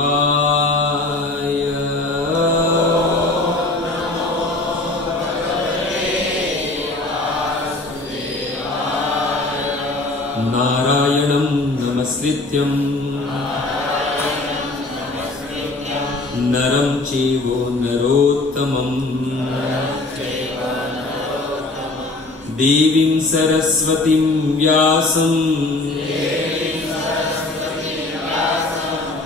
शिवाय। नारायणं नमस्कृत्यं नरं चैव नरोत्तमं देवीं सरस्वतीं व्यासं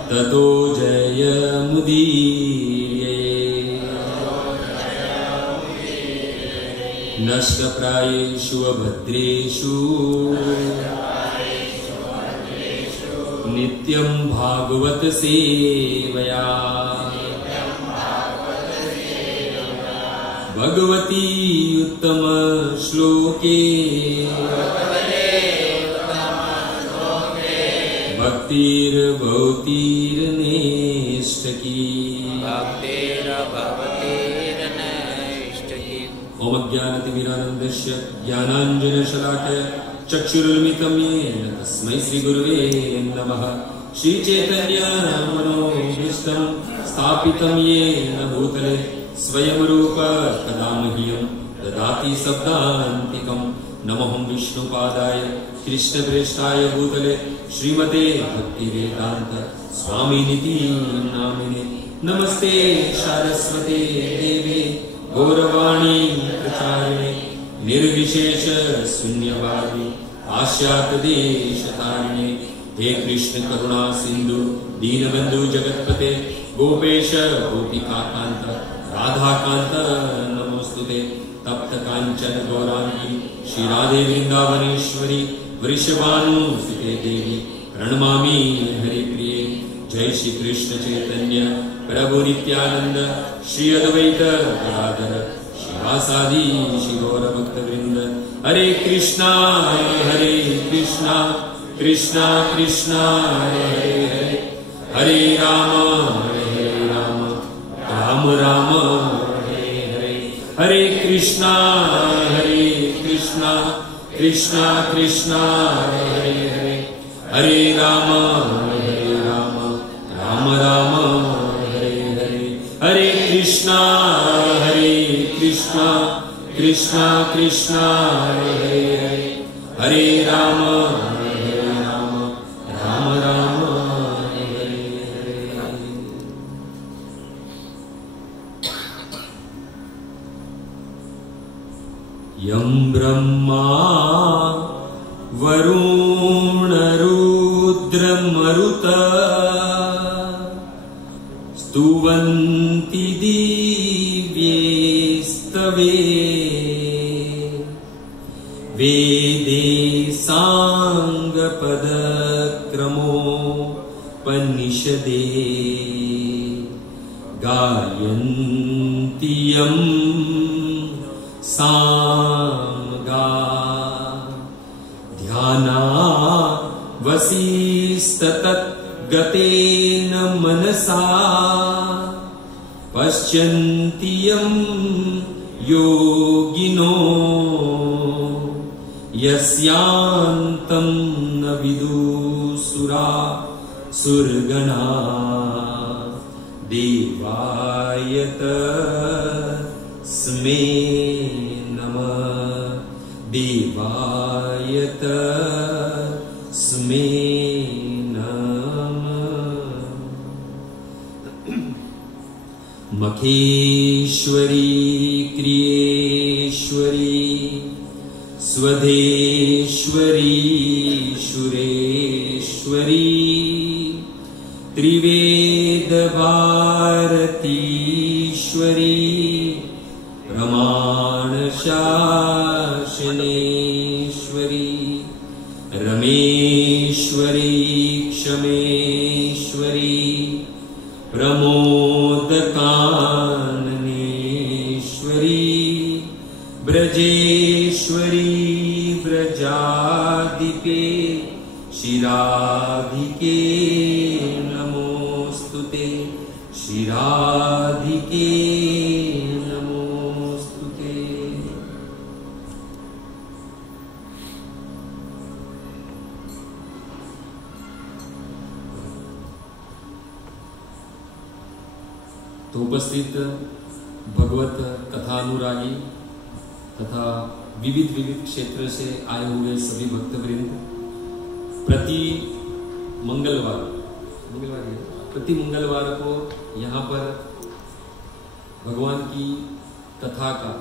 ततो जयमुदीरये। नष्टप्रायेषु अभद्रेषु नित्यं भागवत सेवया भगवती उत्तम श्लोके भक्तिर्भवतीर्नेष्टकी। ओम अज्ञानतिमिरानन्दस्य ज्ञानाञ्जनशलाकया चक्षुरुन्मिलितं येन तस्मै श्रीगुरुवे नमः। श्रीचैतन्यमनोभीष्टं स्थापितं येन भूतले स्वयं रूप कदा मह्यं ददाति शब्दान्तिकं। नमोऽहं विष्णुपादाय कृष्णप्रेष्ठाय भूतले श्रीमते भक्तिवेदान्त स्वामिनिति नामिने। नमस्ते सारस्वते देवे गौरवाणी प्रचारिणे निर्विशेष शून्यवादी पाश्चात्यदेशतारिणे। हे कृष्ण करुणा सिंधु दीनबंधु जगत्पते गोपेश गोपिकाकांत राधाकांत नमोस्तुते। तप्त कांचन गौरांगी श्री राधे वृंदावनेश्वरी वृषभानुसुते देवी प्रणमामि हरिप्रिये। जय श्री कृष्ण चैतन्य प्रभु नित्यानंद श्री अद्वैत गदाधर शिवासादि श्री गौर भक्तवृंद। हरे कृष्णा कृष्णा कृष्णा हरे हरे हरे राम राम राम हरे हरे। हरे कृष्णा कृष्णा कृष्णा हरे हरे हरे राम राम राम हरे हरे। हरे कृष्णा कृष्णा कृष्णा हरे हरे हरे राम राम राम हरे हरे। यं ब्रह्मा वरुणरुद्रमरुत स्तुवन्ति दिव्यैस्तवे वेदे साङ्गपदक्रमोपनिषदे गायन्ति यं सामगा ध्यानावसिस्ततद्गतेन मनसा पश्यन्ति यं योगिनो यस्यान्तं न विदुसुरा सुरगणा। देवाय तस्मै नमः देवाय तस्मै नमः। मखेश्वरी क्रियेश्वरी स्वधेश्वरी सुरेश्वरी त्रिवेद भारतीश्वरी प्रमाण शासनेश्वरी रमेश्वरी क्षमेश्वरी प्रमोदकाननेश्वरी ब्रजेश्वरी व्रजाधिपे शिराधिके नमोस्तुते शिराधिके नमोस्तुते। तो उपस्थित भगवत कथा अनुरागी तथा विविध विविध क्षेत्र से आए हुए सभी भक्तवृंद, प्रति मंगलवार को यहाँ पर भगवान की कथा का,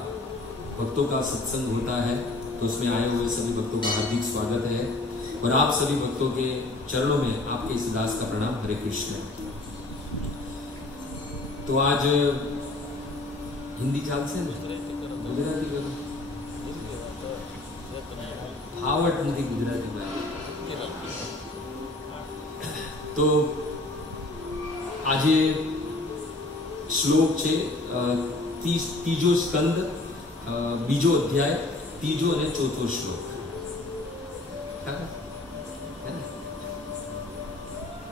भक्तों का सत्संग होता है, तो उसमें आए हुए सभी भक्तों का हार्दिक स्वागत है। और आप सभी भक्तों के चरणों में आपके इस दास का प्रणाम। हरे कृष्ण। तो आज हिंदी चालશે ને? ગુજરાતી બોલો. ફાવટ નથી ગુજરાતીમાં. તો આજે શ્લોક છે ત્રીજો સ્કંદ, બીજો અધ્યાય, ત્રીજો અને ચોથો શ્લોક.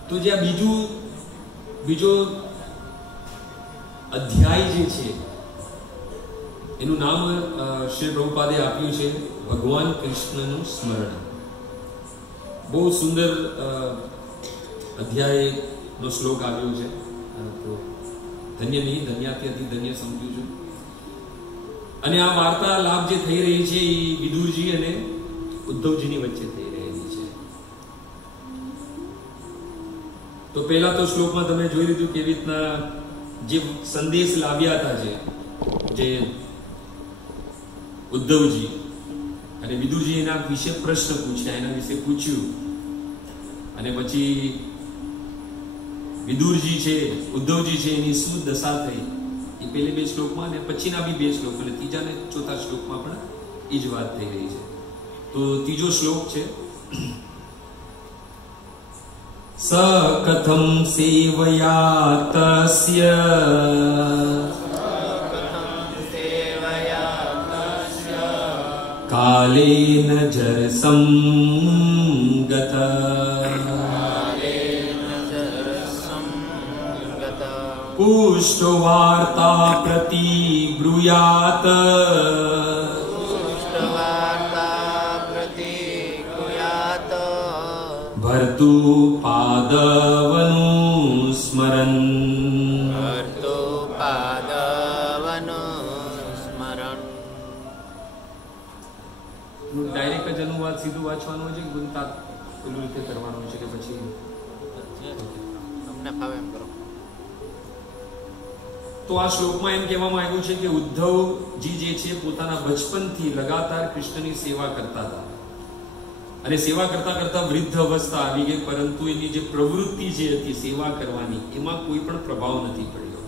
તો જે આ બીજો અધ્યાય જે છે એનું નામ શ્રી પ્રભુપાદે આપ્યું છે ભગવાન કૃષ્ણનું સ્મરણ. બહુ સુંદર અધ્યાયનો શ્લોક આવ્યો છે. તો ધન્ય નહીં, ધન્યાથી અતિ ધન્ય સમજું છું. અને આ વાર્તાલાપ જે થઈ રહી છે એ વિદુરજી અને ઉદ્ધવજીની વચ્ચે થઈ રહેલી છે. તો પહેલા તો શ્લોકમાં તમે જોઈ લીધું કેવી રીતના જે સંદેશ લાવ્યા હતા, જે ઉદ્ધવજી અને વિદુરજી એના વિશે પ્રશ્ન પૂછ્યા, એના વિશે પૂછ્યું, અને પછી વિદુરજી છે, ઉદ્ધવજી છે, એની શું દશા થઈ એ પહેલી બે શ્લોકમાં, અને પછીના બી બે શ્લોક, અને ત્રીજા ને ચોથા શ્લોકમાં પણ એ જ વાત થઈ રહી છે. તો ત્રીજો શ્લોક છે સ કથમ સેવયા તસ્ય કાલેન જરસંગત પુષ્ટવાર્તા પ્રતિબ્રુયાત ભર્તુ પાદવનુસ્મરન. ડાયરેક્ટ જ અનુવાદ સીધું વાંચવાનું છે કે ગુંતા પેલું રીતે કરવાનું છે કે પછી તમને ફાવે એમ કરો? તો આ શ્લોકમાં એમ કહેવામાં આવ્યું છે કે ઉદ્ધવજી જે છે પોતાના બચપનથી લગાતાર કૃષ્ણની સેવા કરતા હતા, અને સેવા કરતા કરતા વૃદ્ધ અવસ્થા આવી ગઈ, પરંતુ એની જે પ્રવૃત્તિ જે હતી સેવા કરવાની એમાં કોઈ પણ પ્રભાવ નથી પડ્યો.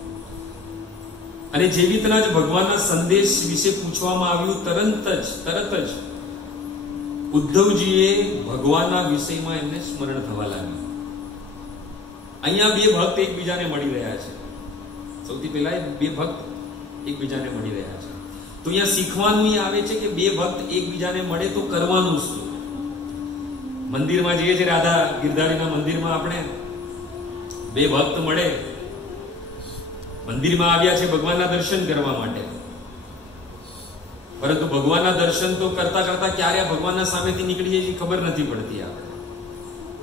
અને જેવી રીતના જ ભગવાનના સંદેશ વિશે પૂછવામાં આવ્યું, તરત જ ઉદ્ધવજીએ ભગવાનના વિષયમાં એમને સ્મરણ થવા લાગ્યું. અહીંયા બે ભક્ત એકબીજાને મળી રહ્યા છે. સૌથી પહેલા બે ભક્ત એકબીજાને મળી રહ્યા છે. તો અહીંયા શીખવાનું આવે છે કે બે ભક્ત એકબીજાને મળે તો કરવાનું શું. મંદિરમાં જઈએ છીએ, રાધા ગિરધારીના મંદિરમાં આપણે બે ભક્ત મળે, મંદિરમાં આવ્યા છે ભગવાનના દર્શન કરવા માટે, પરંતુ ભગવાનના દર્શન તો કરતા કરતા ક્યારે ભગવાનના સામેથી નીકળી જાય ખબર નથી પડતી. આપણે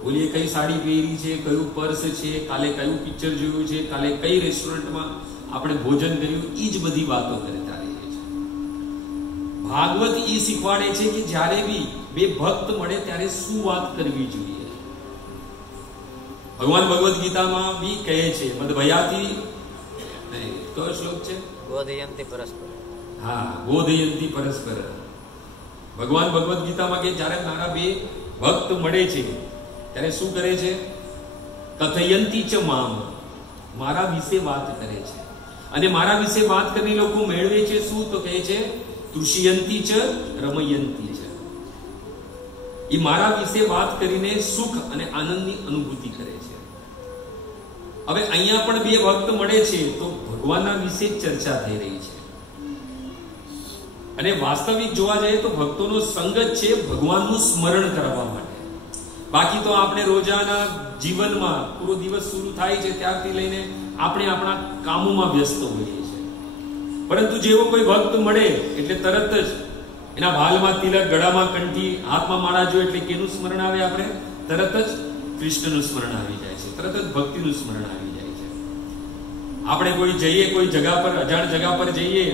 બોલીએ કઈ સાડી પહેરી છે, કયું પર્સ છે, કાલે કયું પિક્ચર જોયું છે, કાલે કઈ રેસ્ટોરન્ટમાં આપણે ભોજન કર્યું, એ જ બધી વાતો કરતા રહીએ છીએ. ભાગવત એ શીખવાડે છે કે જ્યારે બી બે ભક્ત મળે ત્યારે શું વાત કરવી જોઈએ. ભગવાન ભગવદ ગીતામાં બી કહે છે મદભયાથી, કયો શ્લોક છે? બોધયંતી પરસ્પર. હા, બોધયંતી પરસ્પર. ભગવાન ભગવદ ગીતામાં કે જ્યારે મારા બે ભક્ત મળે છે ત્યારે શું કરે છે? કથયંતી ચ મામ, મારા વિશે વાત કરે છે. અને મારા વિશે વાત કરીને લોકો મેળવે છે શું? તો કહે છે તૃષયંતી ચ રમયંતી ચ. એ મારા વિશે વાત કરીને સુખ અને આનંદની અનુભૂતિ કરે છે. હવે અહીંયા પણ બે ભક્ત મળે છે તો ભગવાનના વિશે ચર્ચા થઈ રહી છે. અને વાસ્તવિક જોવા જઈએ તો ભક્તોનો સંગ જ છે ભગવાનનું સ્મરણ કરવા માટે. બાકી તો આપણે રોજાના જીવનમાં પૂરો દિવસ શરૂ થાય છે ત્યારથી લઈને આપણે આપણા કામોમાં વ્યસ્ત હોઈએ છીએ. પરંતુ જેવો કોઈ ભક્ત મળે એટલે તરત જ એના ભાલમાં તિલક, ગળામાં કંઠી, હાથમાં માળા જો એટલે કેનું સ્મરણ આવે? આપણે તરત જ કૃષ્ણનું સ્મરણ આવી જાય છે, તરત જ ભક્તિનું સ્મરણ આવી જાય છે. આપણે કોઈ જઈએ, કોઈ જગા પર, અજાણ જગા પર જઈએ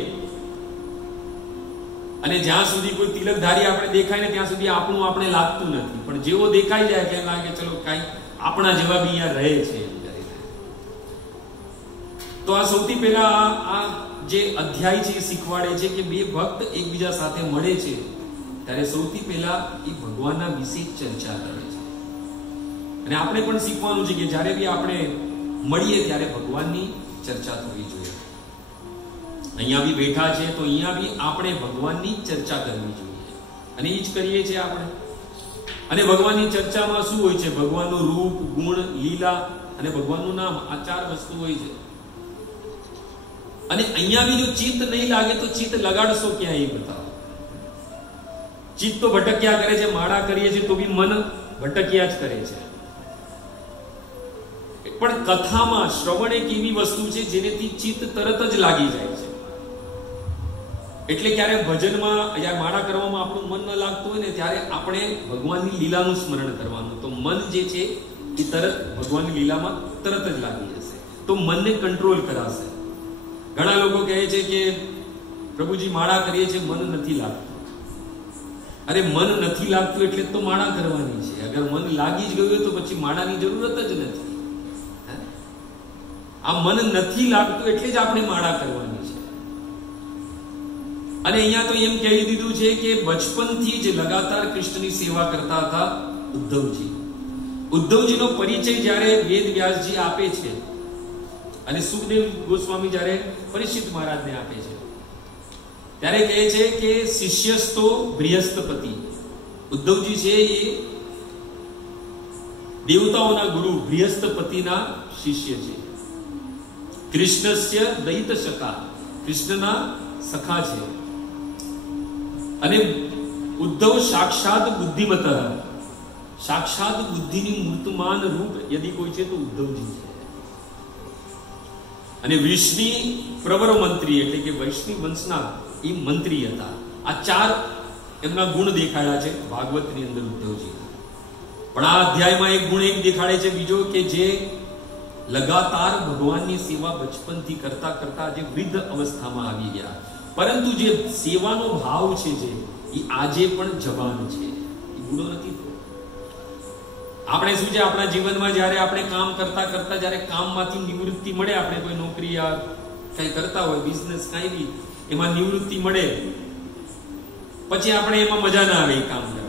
અને જ્યાં સુધી કોઈ તિલકધારી આપણે દેખાય ને ત્યાં સુધી આપણું આપણે લાગતું નથી, પણ જેવો દેખાઈ જાય એટલે લાગે ચલો કઈ આપણા જેવા બી અહીંયા રહે છે. તો આ સૌથી પહેલા આ જે અધ્યાય છે એ શીખવાડે છે કે બે ભક્ત એકબીજા સાથે મળે છે ત્યારે સૌથી પહેલા એ ભગવાનના વિશે ચર્ચા કરે છે. અને આપણે પણ શીખવાનું છે કે જ્યારે બી આપણે મળીએ ત્યારે ભગવાનની ચર્ચા થવી જોઈએ. અહીંયા બી બેઠા છે તો અહીંયા બી આપણે ભગવાનની ચર્ચા કરવી જોઈએ અને એ જ કરીએ છીએ આપણે. અને ભગવાનની ચર્ચામાં શું હોય છે? ભગવાનનું રૂપ, ગુણ, લીલા અને ભગવાનનું નામ, આ 4 વસ્તુ હોય છે. અને અહીંયા બી જો ચિત્ત નહીં લાગે તો ચિત્ત લગાડશો ક્યાં એ બતાવો. ચિત્ત તો ભટક્યા કરે છે, માળા કરીએ છીએ તો બી મન ભટક્યા જ કરે છે. પણ કથામાં શ્રવણ એક એવી વસ્તુ છે જેનેથી ચિત્ત તરત જ લાગી જાય છે. એટલે ક્યારે ભજનમાં યા માળા કરવામાં આપણું મન ન લાગતું હોય ને ત્યારે આપણે ભગવાનની લીલાનું સ્મરણ કરવાનું, તો મન જે છે એ તરત ભગવાનની લીલામાં તરત જ લાગી જશે, તો મનને કંટ્રોલ કરાશે. ઘણા લોકો કહે છે કે પ્રભુજી માળા કરીએ છીએ, મન નથી લાગતું. અરે મન નથી લાગતું એટલે તો માળા કરવાની છે. અગર મન લાગી જ ગયું તો પછી માળાની જરૂરત જ નથી. આ મન નથી લાગતું એટલે જ આપણે માળા કરવાની છે. અને અહીંયા તો એમ કહી દીધું છે કે બચપનથી જ લગાતાર કૃષ્ણની સેવા કરતા હતા ઉદ્ધવજી. ઉદ્ધવજીનો પરિચય જ્યારે વેદ વ્યાસજી આપે છે અને સુખદેવ ગોસ્વામી જ્યારે પરીક્ષિત મહારાજને આપે છે ત્યારે કહે છે કે શિષ્યસ્તો બૃહસ્પતિ. ઉદ્ધવજી છે એ દેવતાઓના ગુરુ બૃહસ્પતિના શિષ્ય છે. કૃષ્ણસ્ય દૈત સખા, કૃષ્ણના સખા છે. અને ઉદ્ધવ સાક્ષાત બુદ્ધિમત, સાક્ષાત બુદ્ધિની મૂર્તમાન રૂપ યદિ કોઈ છે તો ઉદ્ધવજી છે. અને વિષ્ણુ પ્રવર મંત્રી એટલે કે વૈષ્ણવ વંશના એ મંત્રી હતા. આ 4 એમના ગુણ દેખાડ્યા છે ભાગવતની અંદર ઉદ્ધવજી. પણ આ અધ્યાયમાં એક ગુણ એક દેખાડે છે બીજો કે જે લગાતાર ભગવાનની સેવા બચપનથી કરતા કરતા જે વૃદ્ધ અવસ્થામાં આવી ગયા, પરંતુ જે સેવાનો ભાવ છે જે એ આજે પણ જવાન છે, એ બુડો નથી. આપણે શું છે આપણા જીવનમાં જ્યારે આપણે કામ કરતા કરતા જ્યારે કામમાંથી નિવૃત્તિ મળે, આપણે કોઈ નોકરી યા કઈ કરતા હોય, બિઝનેસ કઈ બી, એમાં નિવૃત્તિ મળે પછી આપણે એમાં મજા ના આવે એ કામ કરવામાં.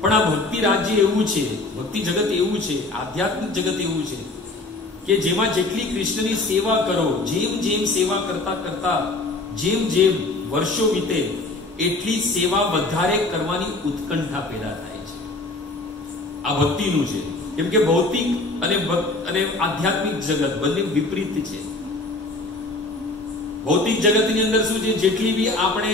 પણ આ ભક્તિ રાજ્ય એવું છે, ભક્તિ જગત એવું છે, આધ્યાત્મિક જગત એવું છે કે જેમાં જેટલી કૃષ્ણની સેવા કરો, જેમ જેમ સેવા કરતા કરતા જેમ જેમ વર્ષો વીતે એટલી સેવા વધારે કરવાની ઉત્કંઠા પેદા થાય છે. આ ભક્તિનું છે. કેમ કે ભૌતિક અને આધ્યાત્મિક જગત બંને વિપરીત છે. ભૌતિક જગતની અંદર શું છે, જેટલી બી આપણે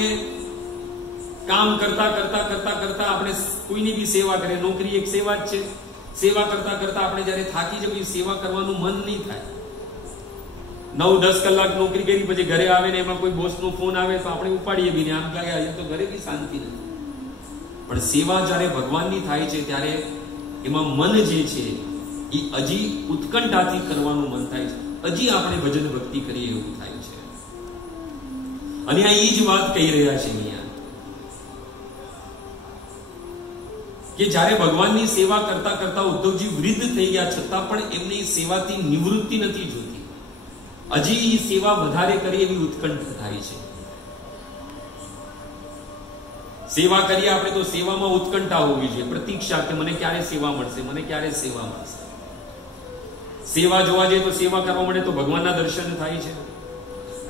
કામ કરતા કરતા કરતા કરતા આપણે કોઈની બી સેવા કરીએ, નોકરી એક સેવા જ છે. સેવા કરતા કરતા આપણે જ્યારે થાકી જઈએ સેવા કરવાનું મન નહીં થાય. 9-10 કલાક નોકરી કરી પછી ઘરે આવે ને એમાં કોઈ બોસનો ફોન આવે તો આપણે ઉપાડીએ બી ને, આમ લાગે અહીંયા તો ઘરે બી શાંતિ નથી. પણ સેવા જ્યારે ભગવાનની થાય છે ત્યારે એમાં મન જે છે એ હજી ઉત્કંઠાથી કરવાનું મન થાય છે, હજી આપણે ભજન ભક્તિ કરીએ એવું થાય છે. અને આ એ જ વાત કહી રહ્યા છે અહીંયા કે જ્યારે ભગવાનની સેવા કરતા કરતા ઉદ્ધવજી વૃદ્ધ થઈ ગયા છતાં પણ એમની સેવાથી નિવૃત્તિ નથી જોતી, હજી સેવા વધારે કરી એવી ઉત્કંઠ થાય છે. સેવા કરીએ આપણે તો સેવામાં ઉત્કંઠા હોવી જોઈએ, પ્રતીક્ષા કે મને ક્યારે સેવા મળશે, મને ક્યારે સેવા મળશે. સેવા જોવા જઈએ તો સેવા કરવા માટે તો ભગવાનના દર્શન થાય છે.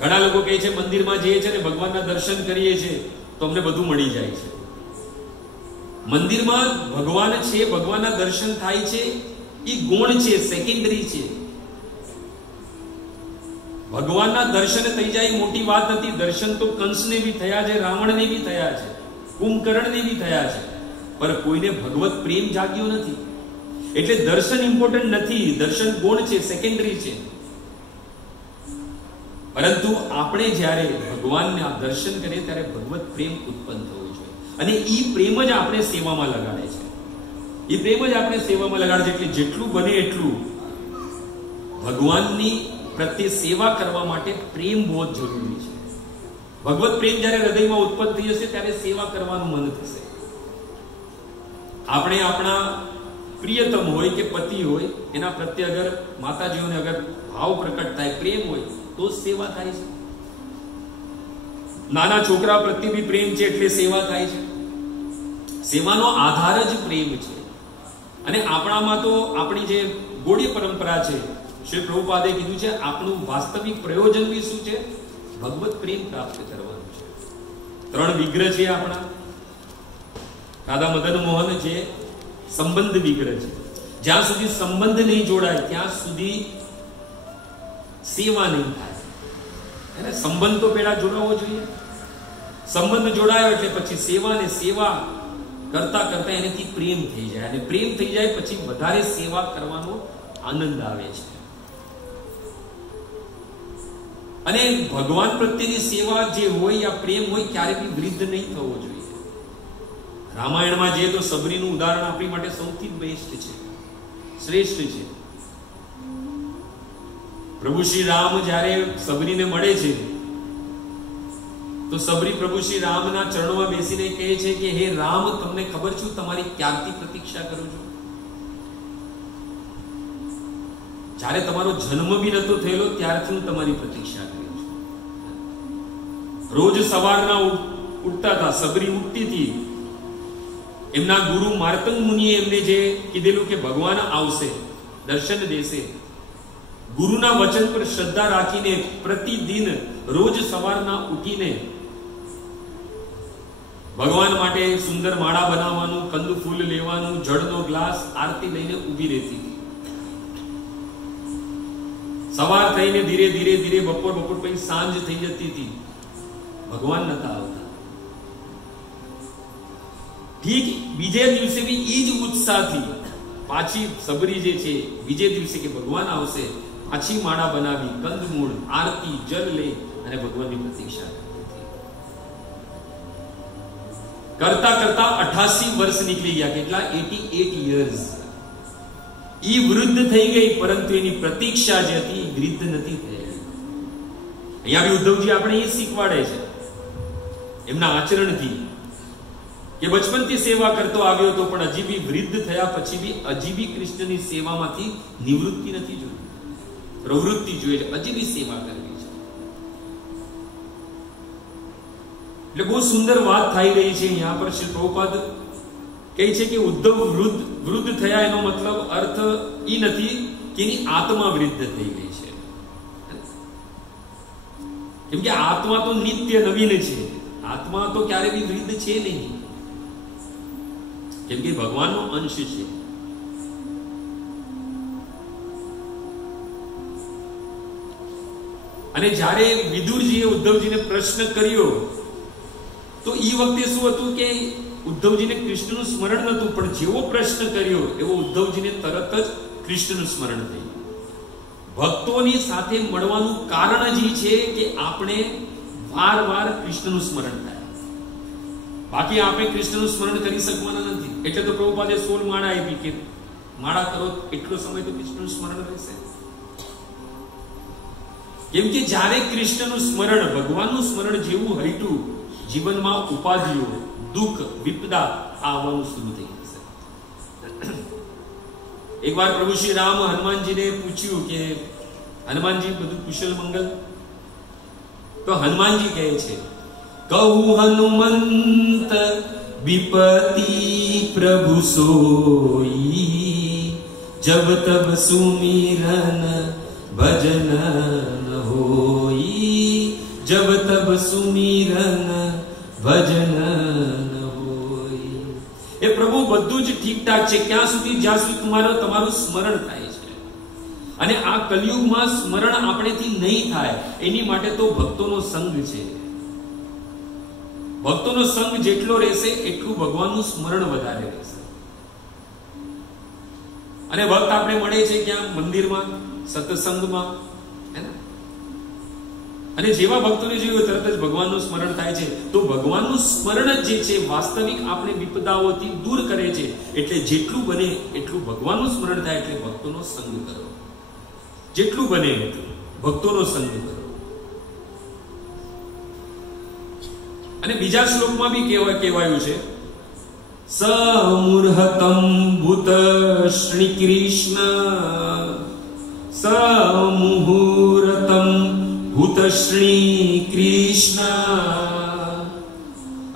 ઘણા લોકો કહે છે મંદિરમાં જઈએ છે ને ભગવાનના દર્શન કરીએ છીએ તો અમને બધું મળી જાય છે. મંદિરમાં ભગવાન છે, ભગવાનના દર્શન થાય છે, એ ગુણ છે, સેકન્ડરી છે. ભગવાનના દર્શન થઈ જાય મોટી વાત નથી. દર્શન તો કંસને બી થયા છે, રાવણને બી થયા છે, કુંભકર્ણને બી થયા છે, પણ કોઈને ભગવત પ્રેમ જાગ્યો નથી. એટલે દર્શન ઇમ્પોર્ટન્ટ નથી, દર્શન ગુણ છે, સેકન્ડરી છે. પરંતુ આપણે જ્યારે ભગવાનના દર્શન કરીએ ત્યારે ભગવત પ્રેમ ઉત્પન્ન થવો જોઈએ અને એ પ્રેમ જ આપણે સેવામાં લગાડે છે. એ પ્રેમ જ આપણે સેવામાં લગાડે છે. એટલે જેટલું બને એટલું ભગવાનની પ્રત્યે સેવા કરવા માટે પ્રેમ બહુ જ જરૂરી છે. ભગવત પ્રેમ જ્યારે હૃદયમાં ઉત્પન્ન થઈ જશે ત્યારે સેવા કરવાનું મન થશે. આપણે આપણા પ્રિયતમ હોય કે પતિ હોય એના પ્રત્યે અગર માતાજીઓને અગર ભાવ પ્રકટ થાય, પ્રેમ હોય તો સેવા થાય છે. નાના છોકરા પ્રત્યે બી પ્રેમ છે એટલે સેવા થાય છે. સેવાનો આધાર જ પ્રેમ છે. અને આપણામાં તો આપણી જે ગોળી પરંપરા છે, શ્રી પ્રભુપાદે કીધું છે આપણું વાસ્તવિક પ્રયોજન બી શું છે? ભગવત પ્રેમ પ્રાપ્ત કરવાનું છે. 3 વિગ્રહ છે આપણા. રાધા મદન મોહન છે સંબંધ વિગ્રહ છે. જ્યાં સુધી સંબંધ નહીં જોડાય ત્યાં સુધી સેવા નહીં થાય. એટલે સંબંધ તો પેલા જોડાવો જોઈએ. સંબંધ જોડાયો એટલે પછી સેવા, ને સેવા કરતા કરતા એનાથી પ્રેમ થઈ જાય, અને પ્રેમ થઈ જાય પછી વધારે સેવા કરવાનો આનંદ આવે છે. અને ભગવાન પ્રત્યેની સેવા જે હોય, આ પ્રેમ હોય, ક્યારે બી વૃદ્ધ નહીં થવો જોઈએ. રામાયણમાં જે તો સબરીનું ઉદાહરણ આપણી માટે સૌથી બેસ્ટ છે, શ્રેષ્ઠ છે. પ્રભુ શ્રી રામ જ્યારે સબરીને મળે છે તો સબરી પ્રભુ શ્રી રામના ચરણોમાં બેસીને કહે છે કે હે રામ, તમને ખબર છે તમારી ક્યારથી પ્રતીક્ષા કરું છું? જ્યારે તમારો જન્મ બી નતો થયેલો ત્યારથી હું તમારી પ્રતીક્ષા કરું છું. રોજ સવારના ઉઠતા હતા, સબરી ઉઠતી હતી. એમના ગુરુ માર્તંગ મુનિએ એમને જે કીધેલું કે ભગવાન આવશે, દર્શન દેશે, ગુરુના વચન પર શ્રદ્ધા રાખીને પ્રતિદિન રોજ સવારના ઉઠીને ભગવાન માટે સુંદર માળા બનાવવાનું, કંદ ફૂલ લેવાનું, જળનો ગ્લાસ, આરતી લઈને ઊભી રહેતી. સવાર થઈને ધીરે ધીરે ધીરે બપોર પછી સાંજ થઈ જતી હતી. ભગવાન નતા આવતા. ઠીક બીજે દિવસે બી ઈ જ ઉત્સાહથી પાછી સબરી જે છે બીજે દિવસે કે ભગવાન આવશે, પાછી માળા બનાવી, કંદમૂળ, આરતી, જલ લે અને ભગવાનની પ્રતીક્ષા કરતા કરતા 88 વર્ષ નીકળી ગયા. કેટલા? 88 years. ઈ વૃદ્ધ થઈ ગઈ, પરંતુ એની પ્રતીક્ષા જે હતી વૃદ્ધ નથી થઈ. અહીંયા બી ઉદ્ધવજી આપણે એ શીખવાડે છે એમના આચરણથી કે બચપનથી સેવા કરતો આવ્યો હતો, પણ હજી બી વૃદ્ધ થયા પછી બી હજી બી કૃષ્ણની સેવામાંથી નિવૃત્તિ નથી જોઈ, પ્રવૃત્તિ જોઈએ છે, હજી બી સેવા કરવી છે. એટલે બહુ સુંદર વાત થઈ રહી છે અહીંયા પર. શ્રી પ્રભુપાદ કહે છે કે ઉદ્ધવ વૃદ્ધ થયા એનો મતલબ અર્થ એ નથી કે એની આત્મા વૃદ્ધ થઈ ગઈ છે, કેમ કે આત્મા તો નિત્ય નવીન છે. આત્મા તો ક્યારે બી વૃદ્ધ છે નહીં, કેમ કે ભગવાનનો અંશ છે. અને જ્યારે વિદુરજીએ ઉદ્ધવજીને પ્રશ્ન કર્યો તો એ વખતે શું હતું કે ઉદ્ધવજીને કૃષ્ણનું સ્મરણ નતું, પણ જેવો પ્રશ્ન કર્યો એવો ઉદ્ધવજીને તરત જ કૃષ્ણનું સ્મરણ થયું. ભક્તોની સાથે મળવાનું કારણ જ છે કે આપણે વારવાર કૃષ્ણનું સ્મરણ થાય. બાકી આપણે કૃષ્ણનું સ્મરણ કરી શકવાના નથી. એટલે તો પ્રભુપાદે 16 માળા આપી કે માળા કરો એટલો સમય તો કૃષ્ણનું સ્મરણ રહેશે. કેમ કે જ્યારે કૃષ્ણનું સ્મરણ, ભગવાનનું સ્મરણ જેવું હરીટું, જીવનમાં ઉપાધિઓ, દુઃખ, વિપદા આવવાનું શરૂ થઈ જશે. એકવાર પ્રભુ શ્રી રામ હનુમાનજીને પૂછ્યું કે હનુમાનજી બધું કુશલ મંગલ? તો હનુમાનજી કહે છે, કહું હનુમંત વિપતિ પ્રભુ સોઈ, જબ તબ સુમિરન ભજન ન હોઈ, જબ તબ સુમિરન ભજન ન હોઈ. એ પ્રભુ બધું જ ઠીક ઠાક છે ક્યાં સુધી જ્યાં સુધી તમારું સ્મરણ થાય છે. અને આ કલિયુગમાં સ્મરણ આપણેથી નહીં થાય એની માટે તો ભક્તોનો સંગ છે. ભક્તોનો સંગ જેટલો રહેશે એટલું ભગવાનનું સ્મરણ વધારે રહેશે. અને ભક્ત આપણે મળે છે ક્યાં? મંદિરમાં, સત્સંગમાં, અને જેવા ભક્તોને જોયું તરત જ ભગવાનનું સ્મરણ થાય છે. તો ભગવાનનું સ્મરણ જ જે છે વાસ્તવિક આપણે વિપદાઓથી દૂર કરે છે. એટલે જેટલું બને એટલું ભગવાનનું સ્મરણ થાય એટલે ભક્તોનો સંગ કરો. જેટલું બને એટલું ભક્તોનો સંગ કરો. અને બીજા શ્લોકમાં બી કહેવાયું છે, સમુર્હતમ ભૂત શ્રી કૃષ્ણ સમુહૂર્તમ ભૂત શ્રી કૃષ્ણ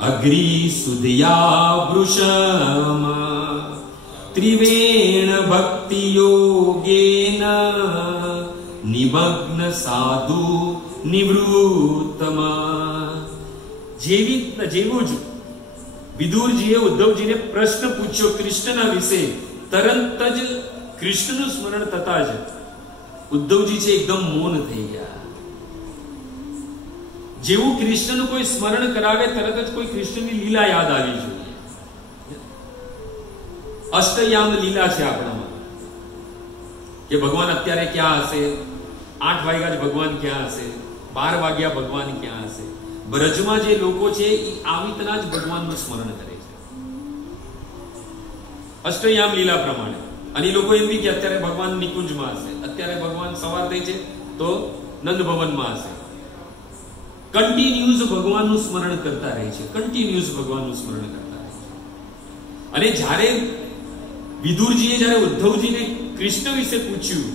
અગ્રી સુધયા વૃષમ ત્રિવેણ ભક્તિ યોગેન નિમગ્ન સાધુ નિવૃત્તમાં. જેવું જ વિદુરજીએ ઉદ્ધવજીને પ્રશ્ન પૂછ્યો કૃષ્ણના વિશે, તરત જ કૃષ્ણનું સ્મરણ થતા જ ઉદ્ધવજી છે એકદમ મૌન થઈ ગયા. જેવું કૃષ્ણનું કોઈ સ્મરણ કરાવે તરત જ કોઈ કૃષ્ણની લીલા યાદ આવી જોઈએ. અષ્ટયામ લીલા છે આપણામાં કે ભગવાન અત્યારે ક્યાં હશે, 8 વાગ્યા જ ભગવાન ક્યાં હશે, 12 વાગ્યા ભગવાન ક્યાં હશે. બ્રજમાં જે લોકો છે એ આવી રીતના જ ભગવાનનું સ્મરણ કરે છે અષ્ટયામ લીલા પ્રમાણે. અને એ લોકો એમ બી કે અત્યારે ભગવાન નિકુંજમાં હશે, અત્યારે ભગવાન સવાર થઈ છે તો નંદ ભવનમાં હશે. કન્ટિન્યુઅસ ભગવાનનું સ્મરણ કરતા રહે છે, કન્ટિન્યુઅસ ભગવાનનું સ્મરણ કરતા રહે છે. અને જ્યારે વિદુરજીએ જ્યારે ઉદ્ધવજીને કૃષ્ણ વિશે પૂછ્યું,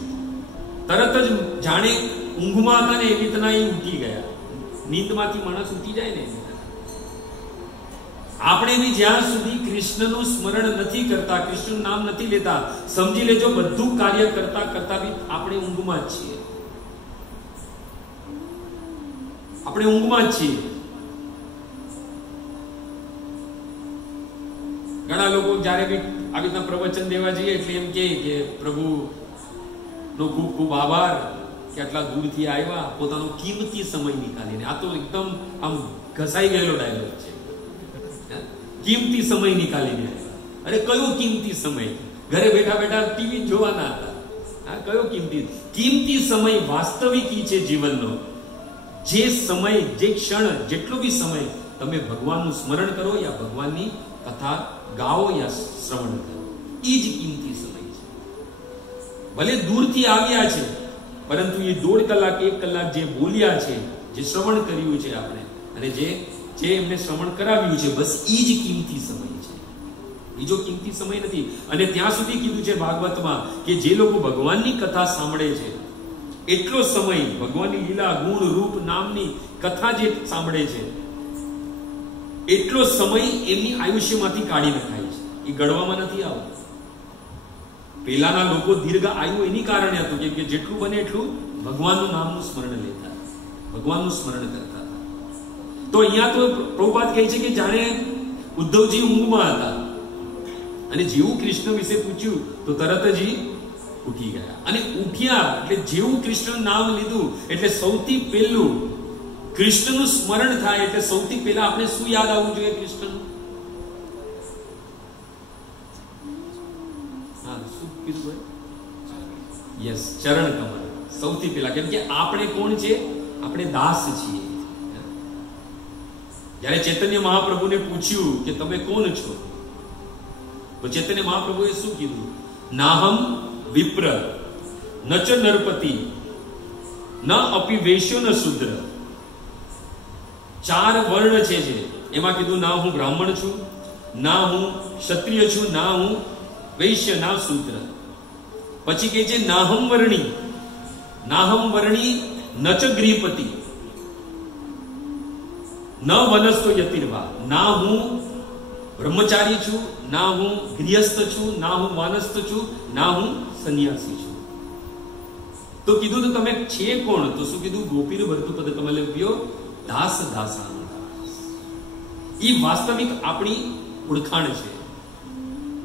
તરત જ જાણે ઊંઘમાં હતા ને એવી રીતના એ ઉઠી ગયા. નીંદમાંથી માણસ ઉઠી જાય ને, આપણે બી જ્યાં સુધી કૃષ્ણનું સ્મરણ નથી કરતા, કૃષ્ણનું નામ નથી લેતા, સમજી લેજો બધું કાર્ય કરતા કરતા બી આપણે ઊંઘમાં જ છીએ. આપણે ઊંઘમાં જ છીએ. ઘણા લોકો જ્યારે બી આવી રીતના પ્રવચન દેવા જઈએ એટલે એમ કે પ્રભુ નો ખૂબ ખૂબ આભાર કે આટલા દૂરથી આવ્યા, પોતાનો કિંમતી સમય નીકાળીને. આ તો એકદમ આમ ઘસાઈ ગયેલો ડાયલોગ છે. કિંમતી સમય નીકાળીને આવ્યા. અરે કયો કિંમતી સમય? ઘરે બેઠા બેઠા ટીવી જોવાના હતા. હા, કયો કિંમતી સમય વાસ્તવિક છે જીવનનો. જે સમય, જે ક્ષણ, જેટલો બી સમય તમે ભગવાનનું સ્મરણ કરો યા ભગવાનની કથા ગાઓ યા શ્રવણ કરો, એ જ કિંમતી સમય છે. ભલે દૂરથી આવ્યા છે, પરંતુ એ 1.5 કલાક 1 કલાક જે બોલ્યા છે, જે શ્રવણ કર્યું છે આપણે, અને જે એમને શ્રવણ કરાવ્યું છે, બસ એ જ કિંમતી સમય છે. બીજો કિંમતી સમય નથી. અને ત્યાં સુધી કીધું છે ભાગવતમાં કે જે લોકો ભગવાનની કથા સાંભળે છે, એટલો સમય ભગવાનની લીલા ગુણ રૂપ નામની કથા જે સાંભળે છે, એટલો સમય એમની આયુષ્યમાંથી કાઢી નખાય છે. એ ગણવામાં નથી આવતું. પહેલાના લોકો દીર્ઘ આયુ એની કારણે હતું કે જેટલું બને એટલું ભગવાનનું નામનું સ્મરણ લેતા, ભગવાનનું સ્મરણ કરતા. તો અહીંયા તો પ્રભુપાદ કહે છે કે જાણે ઉદ્ધવજી ઊંઘમાં હતા અને જેવું કૃષ્ણ વિશે પૂછ્યું તો તરત જ ઉઠી ગયા. અને ઉઠ્યા એટલે જેવું કૃષ્ણ નામ લીધું એટલે સૌથી પહેલું કૃષ્ણનું સ્મરણ થાય. એટલે સૌથી પહેલા આપણે શું યાદ આવવું જોઈએ? કૃષ્ણનું. યસ, ચરણ કમળ સૌથી પહેલા. કેમ કે આપણે કોણ છે? આપણે દાસ છીએ. જ્યારે ચૈતન્ય મહાપ્રભુને પૂછ્યું કે તમે કોણ છો, તો ચૈતન્ય મહાપ્રભુએ શું કીધું? નાહમ વિપ્ર ન ચ નરપતિ ન અપી વૈશ્યો ન શૂદ્ર. 4 વર્ણ છે જે એમાં કીધું ના હું બ્રાહ્મણ છું, ના હું ક્ષત્રિય છું, ના હું વૈશ્ય, ના શૂદ્ર. પછી કહે છે નાહમ વર્ણી ન ચ ગૃહપતિ ન વનસ્તો યતિર્વા. ના હું બ્રહ્મચારી છું, ના હું ગૃહસ્થ છું, ના હું વાનસ્થ છું, ના હું સંન્યાસી છું. તો કીધું તો તમે છે કોણ? તો શું કીધું? ગોપીર વર્તુપદ કમલવ્યો દાસ દાસાન. એ વાસ્તવિક આપણી ઓળખાણ છે.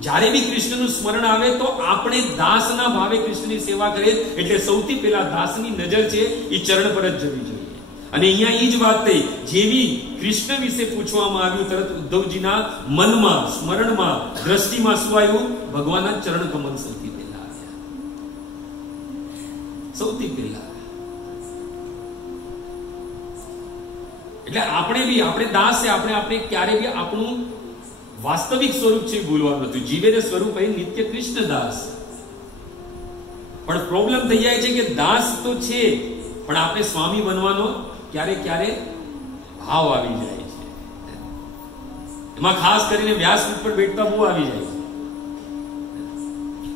જ્યારે બી કૃષ્ણનું સ્મરણ આવે તો આપણે દાસના ભાવે કૃષ્ણની સેવા કરીએ. એટલે સૌથી પહેલા દાસની નજર છે એ ચરણ પર જ જવી જોઈએ. અને અહીંયા એ જ વાત થઈ, જેવી કૃષ્ણ વિશે પૂછવામાં આવ્યું તરત ઉદ્ધવજીના મનમાં, સ્મરણમાં, દ્રષ્ટિમાં શું આવ્યું? ભગવાનના ચરણ કમલ સૌથી પહેલા આવ્યા. સૌથી પહેલા. એટલે આપણે દાસ છે. આપણે ક્યારે બી આપણું વાસ્તવિક સ્વરૂપ છે ભૂલવાનું નથી. જીવેરે સ્વરૂપ એ નિત્ય કૃષ્ણ દાસ. પણ પ્રોબ્લેમ થઈ જાય છે કે દાસ તો છે, પણ આપણે સ્વામી બનવાનો ક્યારે ક્યારે ભાવ આવી જાય છે. એમાં ખાસ કરીને વ્યાસપીઠ પર બેઠતા બહુ આવી જાય છે.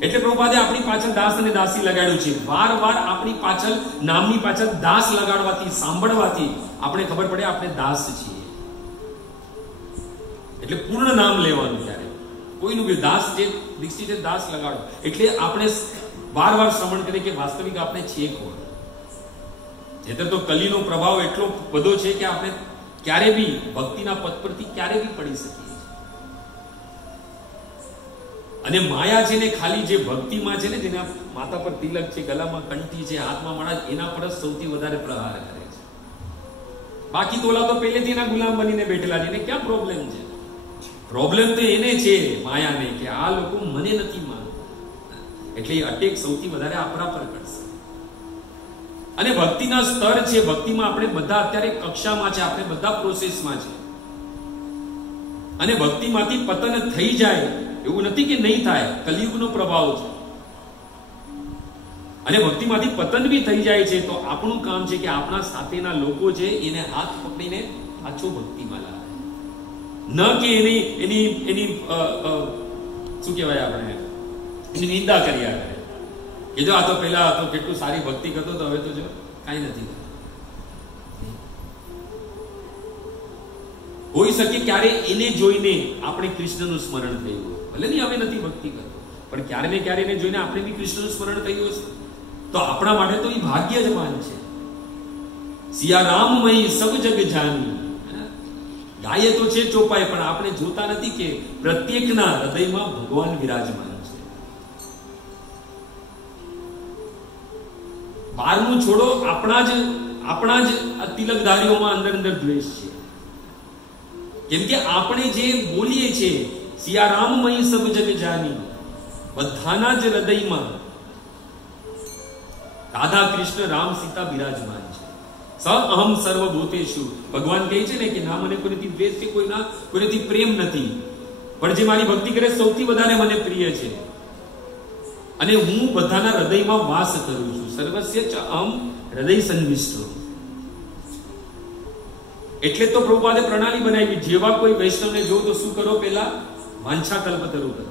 એટલે પ્રભુપાદે આપણી પાછળ દાસ અને દાસી લગાડ્યું છે. વારવાર આપણી પાછળ નામની પાછળ દાસ લગાડવાથી, સાંભળવાથી આપણે ખબર પડે આપણે દાસ છીએ. એટલે પૂર્ણ નામ લેવાનું. ત્યારે કોઈનું બી દાસ જે દીક્ષિત છે દાસ લગાડો, એટલે આપણે વારવાર શ્રવણ કરીએ કે વાસ્તવિક આપણે છીએ કોણ. નહીંતર તો કલીનો પ્રભાવ એટલો બધો છે કે આપણે ક્યારે બી ભક્તિના પદ પરથી ક્યારે બી પડી શકીએ. અને માયા છે ને ખાલી જે ભક્તિમાં છે ને, જેના માથા પર તિલક છે, ગલામાં કંઠી છે, હાથમાં માળા, એના પર જ સૌથી વધારે પ્રહાર કરે છે. બાકી તોલા તો પહેલેથી એના ગુલામ બનીને બેઠેલા છે. એને ક્યાં પ્રોબ્લેમ છે? પ્રોબ્લેમ તો એને છે, માયાને, કે આ લોકો મને નથી માનતા. એટલે અટેક સૌથી વધારે આપણા પર કરશે. અને ભક્તિના સ્તર છે. ભક્તિમાં આપણે બધા અત્યારે કક્ષામાં છે, આપણે બધા પ્રોસેસમાં છે. અને ભક્તિમાંથી પતન થઈ જાય એવું નથી કે નહીં થાય, કલિયુગનો પ્રભાવ છે. અને ભક્તિમાંથી પતન બી થઈ જાય છે તો આપણું કામ છે કે આપણા સાથેના લોકો છે એને હાથ પકડીને પાછો ભક્તિમાં લાવે. ન કે એની શું કહેવાય, આપણે એની નિંદા કર્યા કરે કે જો આ તો પેલા તો કેટલું સારી ભક્તિ કરતો તો હવે તો જો કાંઈ નથી. હોઈ શકે ક્યારે એને જોઈને આપણે કૃષ્ણનું સ્મરણ થયું, ભલે નહીં હવે નથી ભક્તિ કરતો, પણ ક્યારે ને ક્યારે એને જોઈને આપણે બી કૃષ્ણનું સ્મરણ થયું હશે તો આપણા માટે તો એ ભાગ્ય જ માન છે. સિયા રામમય સબ જગ જાની, ગાય તો છે ચોપાઈ, પણ આપણે જોતા નથી કે પ્રત્યેકના હૃદયમાં ભગવાન વિરાજમાન છે. બહારનું છોડો, આપણા જ તિલકધારીઓમાં અંદર દ્વેષ છે. કેમ કે આપણે જે બોલીએ છીએ સિયા રામમય સબ જગ જાની, બધાના જ હૃદયમાં રાધા કૃષ્ણ રામ સીતા બિરાજમાન છે. સ અહમ સર્વભૂતેષુ, ભગવાન કહે છે ને કે ના મને કોઈથી દ્વેષ કે કોઈથી પ્રેમ નથી, પણ જે મારી ભક્તિ કરે સૌથી વધારે મને પ્રિય છે. અને હું બધાના હૃદયમાં વાસ કરું છું. સર્વસ્ય ચ અહમ હૃદય સંનિષ્ઠો. એટલે તો પ્રભુપાદે પ્રણાલી બનાવી, જેવા કોઈ વૈષ્ણવને જો તો શું કરો, પેલા વાંછા કલ્પતરુ કરો,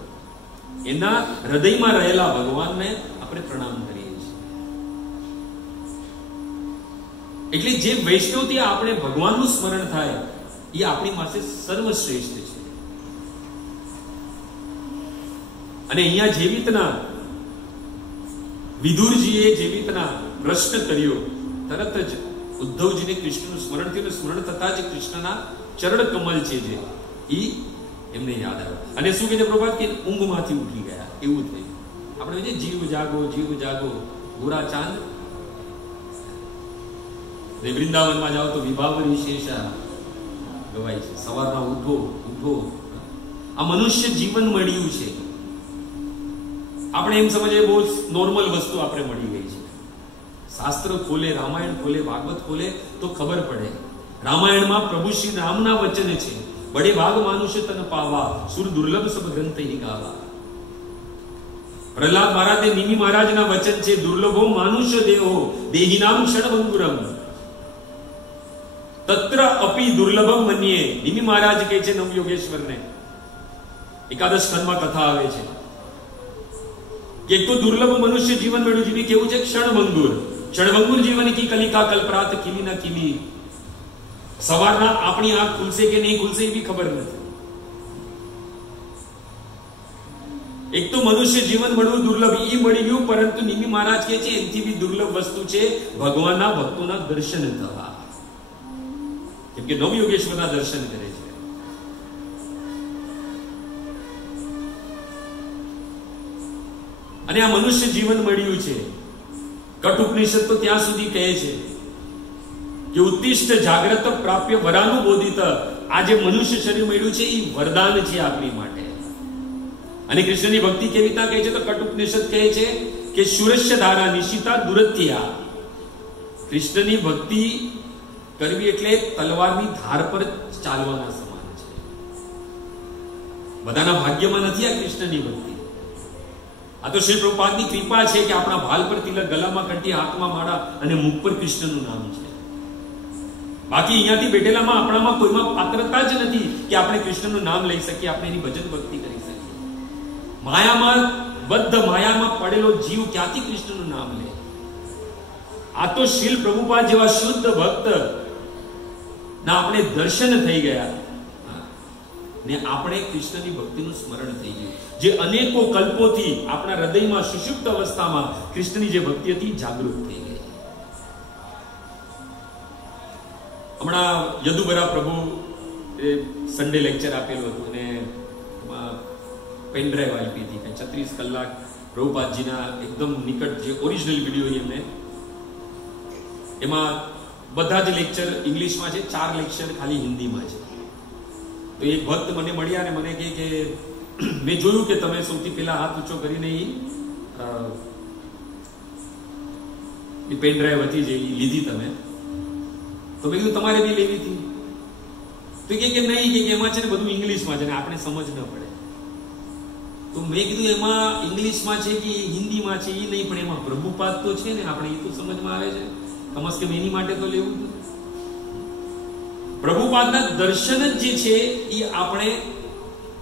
એના હૃદયમાં રહેલા ભગવાનને આપણે પ્રણામ કરીએ છીએ. એટલે જે વૈષ્ણવથી આપણે ભગવાનનું સ્મરણ થાય એ આપણી પાસે સર્વશ્રેષ્ઠ છે. અને અહીંયા જેવી રીતના વિદુરજીએ જેવી રીતના પ્રશ્ન કર્યો, તરત જ ઉદ્ધવજીને કૃષ્ણનું સ્મરણ થયું. સ્મરણ થતા જ કૃષ્ણના ચરણ કમલ છે જે ઈ એમને યાદ આવ્યો. અને શું કહે છે પ્રભાત, કે ઊંઘમાંથી ઉઠી ગયા એવું થયું. આપણે જીવ જાગો ગોરા ચાંદ. વૃંદાવનમાં જાઓ તો વિભાવરી શેષા ગવાય છે, સવારના ઉઠો. આ મનુષ્ય જીવન મળ્યું છે. આપણે એમ સમજીએ બહુ નોર્મલ વસ્તુ આપણે મળી ગઈ છે. શાસ્ત્ર ખોલે, રામાયણ ખોલે, ભાગવત ખોલે તો ખબર પડે. રામાયણમાં પ્રભુ શ્રી રામના વચન છે, બડે ભાગ માનુષ તન પાવા, સુર દુર્લભ સબ ગ્રંથ હી ગાવા. પ્રહલાદ મહારાજે નિમિ મહારાજના વચન છે, દુર્લભો માનુષ દેહો દેહિનામ ક્ષણભંગુરમ તત્ર અપી દુર્લભમ મન્યે. નિમિ મહારાજ કહે છે નવ યોગેશ્વરને, એકાદશ ખંડમાં કથા આવે છે કે એક તો દુર્લભ મનુષ્ય જીવન મળ્યું, જેવી કેવું છે ક્ષણભંગુર જીવન કી કલિકા કલ્પરાત ખીલી ના ખીલી. સવારના આપણી આંખ ખુલશે કે નહીં ખુલશે એ બી ખબર નથી. એક તો મનુષ્ય જીવન મળવું દુર્લભ, ઈ મળી ગયું, પરંતુ નિમિ મહારાજ કહે છે એનાથી બી દુર્લભ વસ્તુ છે ભગવાનના ભક્તોના દર્શન થવા. કેમ કે નવ યોગેશ્વરના દર્શન કરે છે. અને આ મનુષ્ય જીવન મળ્યું છે. કઠોપનિષદ તો ત્યાં સુધી કહે છે કે ઉત્તિષ્ઠ જાગ્રત પ્રાપ્ય વરાનુબોધિત. આ જે મનુષ્ય શરીર મળ્યું છે એ વરદાન છે આપણી માટે. અને કૃષ્ણની ભક્તિ કેવી રીતના કહે છે તો કઠોપનિષદ કહે છે કે શુરસ્ય ધારા નિશિતા દુરત્યા. કૃષ્ણની ભક્તિ કરવી એટલે તલવારની ધાર પર ચાલવાના સમાન છે. બધાના ભાગ્યમાં નથી આ કૃષ્ણની ભક્તિ. આ તો શ્રી પ્રભુપાદની કૃપા છે કે આપણા ભાલ પર તિલક, ગલામાં કંઠી, હાથમાં માળા અને મુખ પર કૃષ્ણનું નામ છે. બાકી અહીંયાથી બેઠેલામાં આપણામાં કોઈમાં પાત્રતા જ નથી કે આપણે કૃષ્ણનું નામ લઈ શકીએ, આપણે એની ભજન ભક્તિ કરી શકીએ. માયામાં બદ્ધ માયામાં પડેલો જીવ ક્યાંથી કૃષ્ણનું નામ લે? આ તો શ્રીલ પ્રભુપાદ જેવા શુદ્ધ ભક્ત ના આપણે દર્શન થઈ ગયા ને આપણે કૃષ્ણની ભક્તિનું સ્મરણ થઈ ગયું, જે અનેકો કલ્પોથી આપણા હૃદયમાં સુષુપ્ત અવસ્થામાં કૃષ્ણની જે ભક્તિ હતી જાગૃત થઈ ગઈ. હમણાં યદુબરા પ્રભુ સન્ડે લેક્ચર આપેલું હતું અને પેનડ્રાઈવ આપી હતી 36 કલાક પ્રભુપાદજીના એકદમ નિકટ જે ઓરિજિનલ વિડીયો એમને, એમાં બધા જ લેક્ચર ઇંગ્લિશમાં છે, 4 લેક્ચર ખાલી હિન્દીમાં છે. તો એક ભક્ત મને મળ્યા અને મને કહે કે મેં જોયું કે તમે સૌથી પહેલા હાથ ઊંચો કરીને એ પેનડ્રાઈવ હતી જે લીધી તમે, તો મેં કીધું તમારે બી લેવી હતી? તો કે નહીં, કે એમાં છે ને બધું ઇંગ્લિશમાં છે ને આપણે સમજ ન પડે. તો મેં કીધું એમાં ઇંગ્લિશમાં છે કે હિન્દીમાં છે એ નહીં, પણ એમાં પ્રભુપાદ તો છે ને, આપણે એ તો સમજમાં આવે છે, કમસે કમ એની માટે તો લેવું. પ્રભુપાદના દર્શન જ જે છે એ આપણે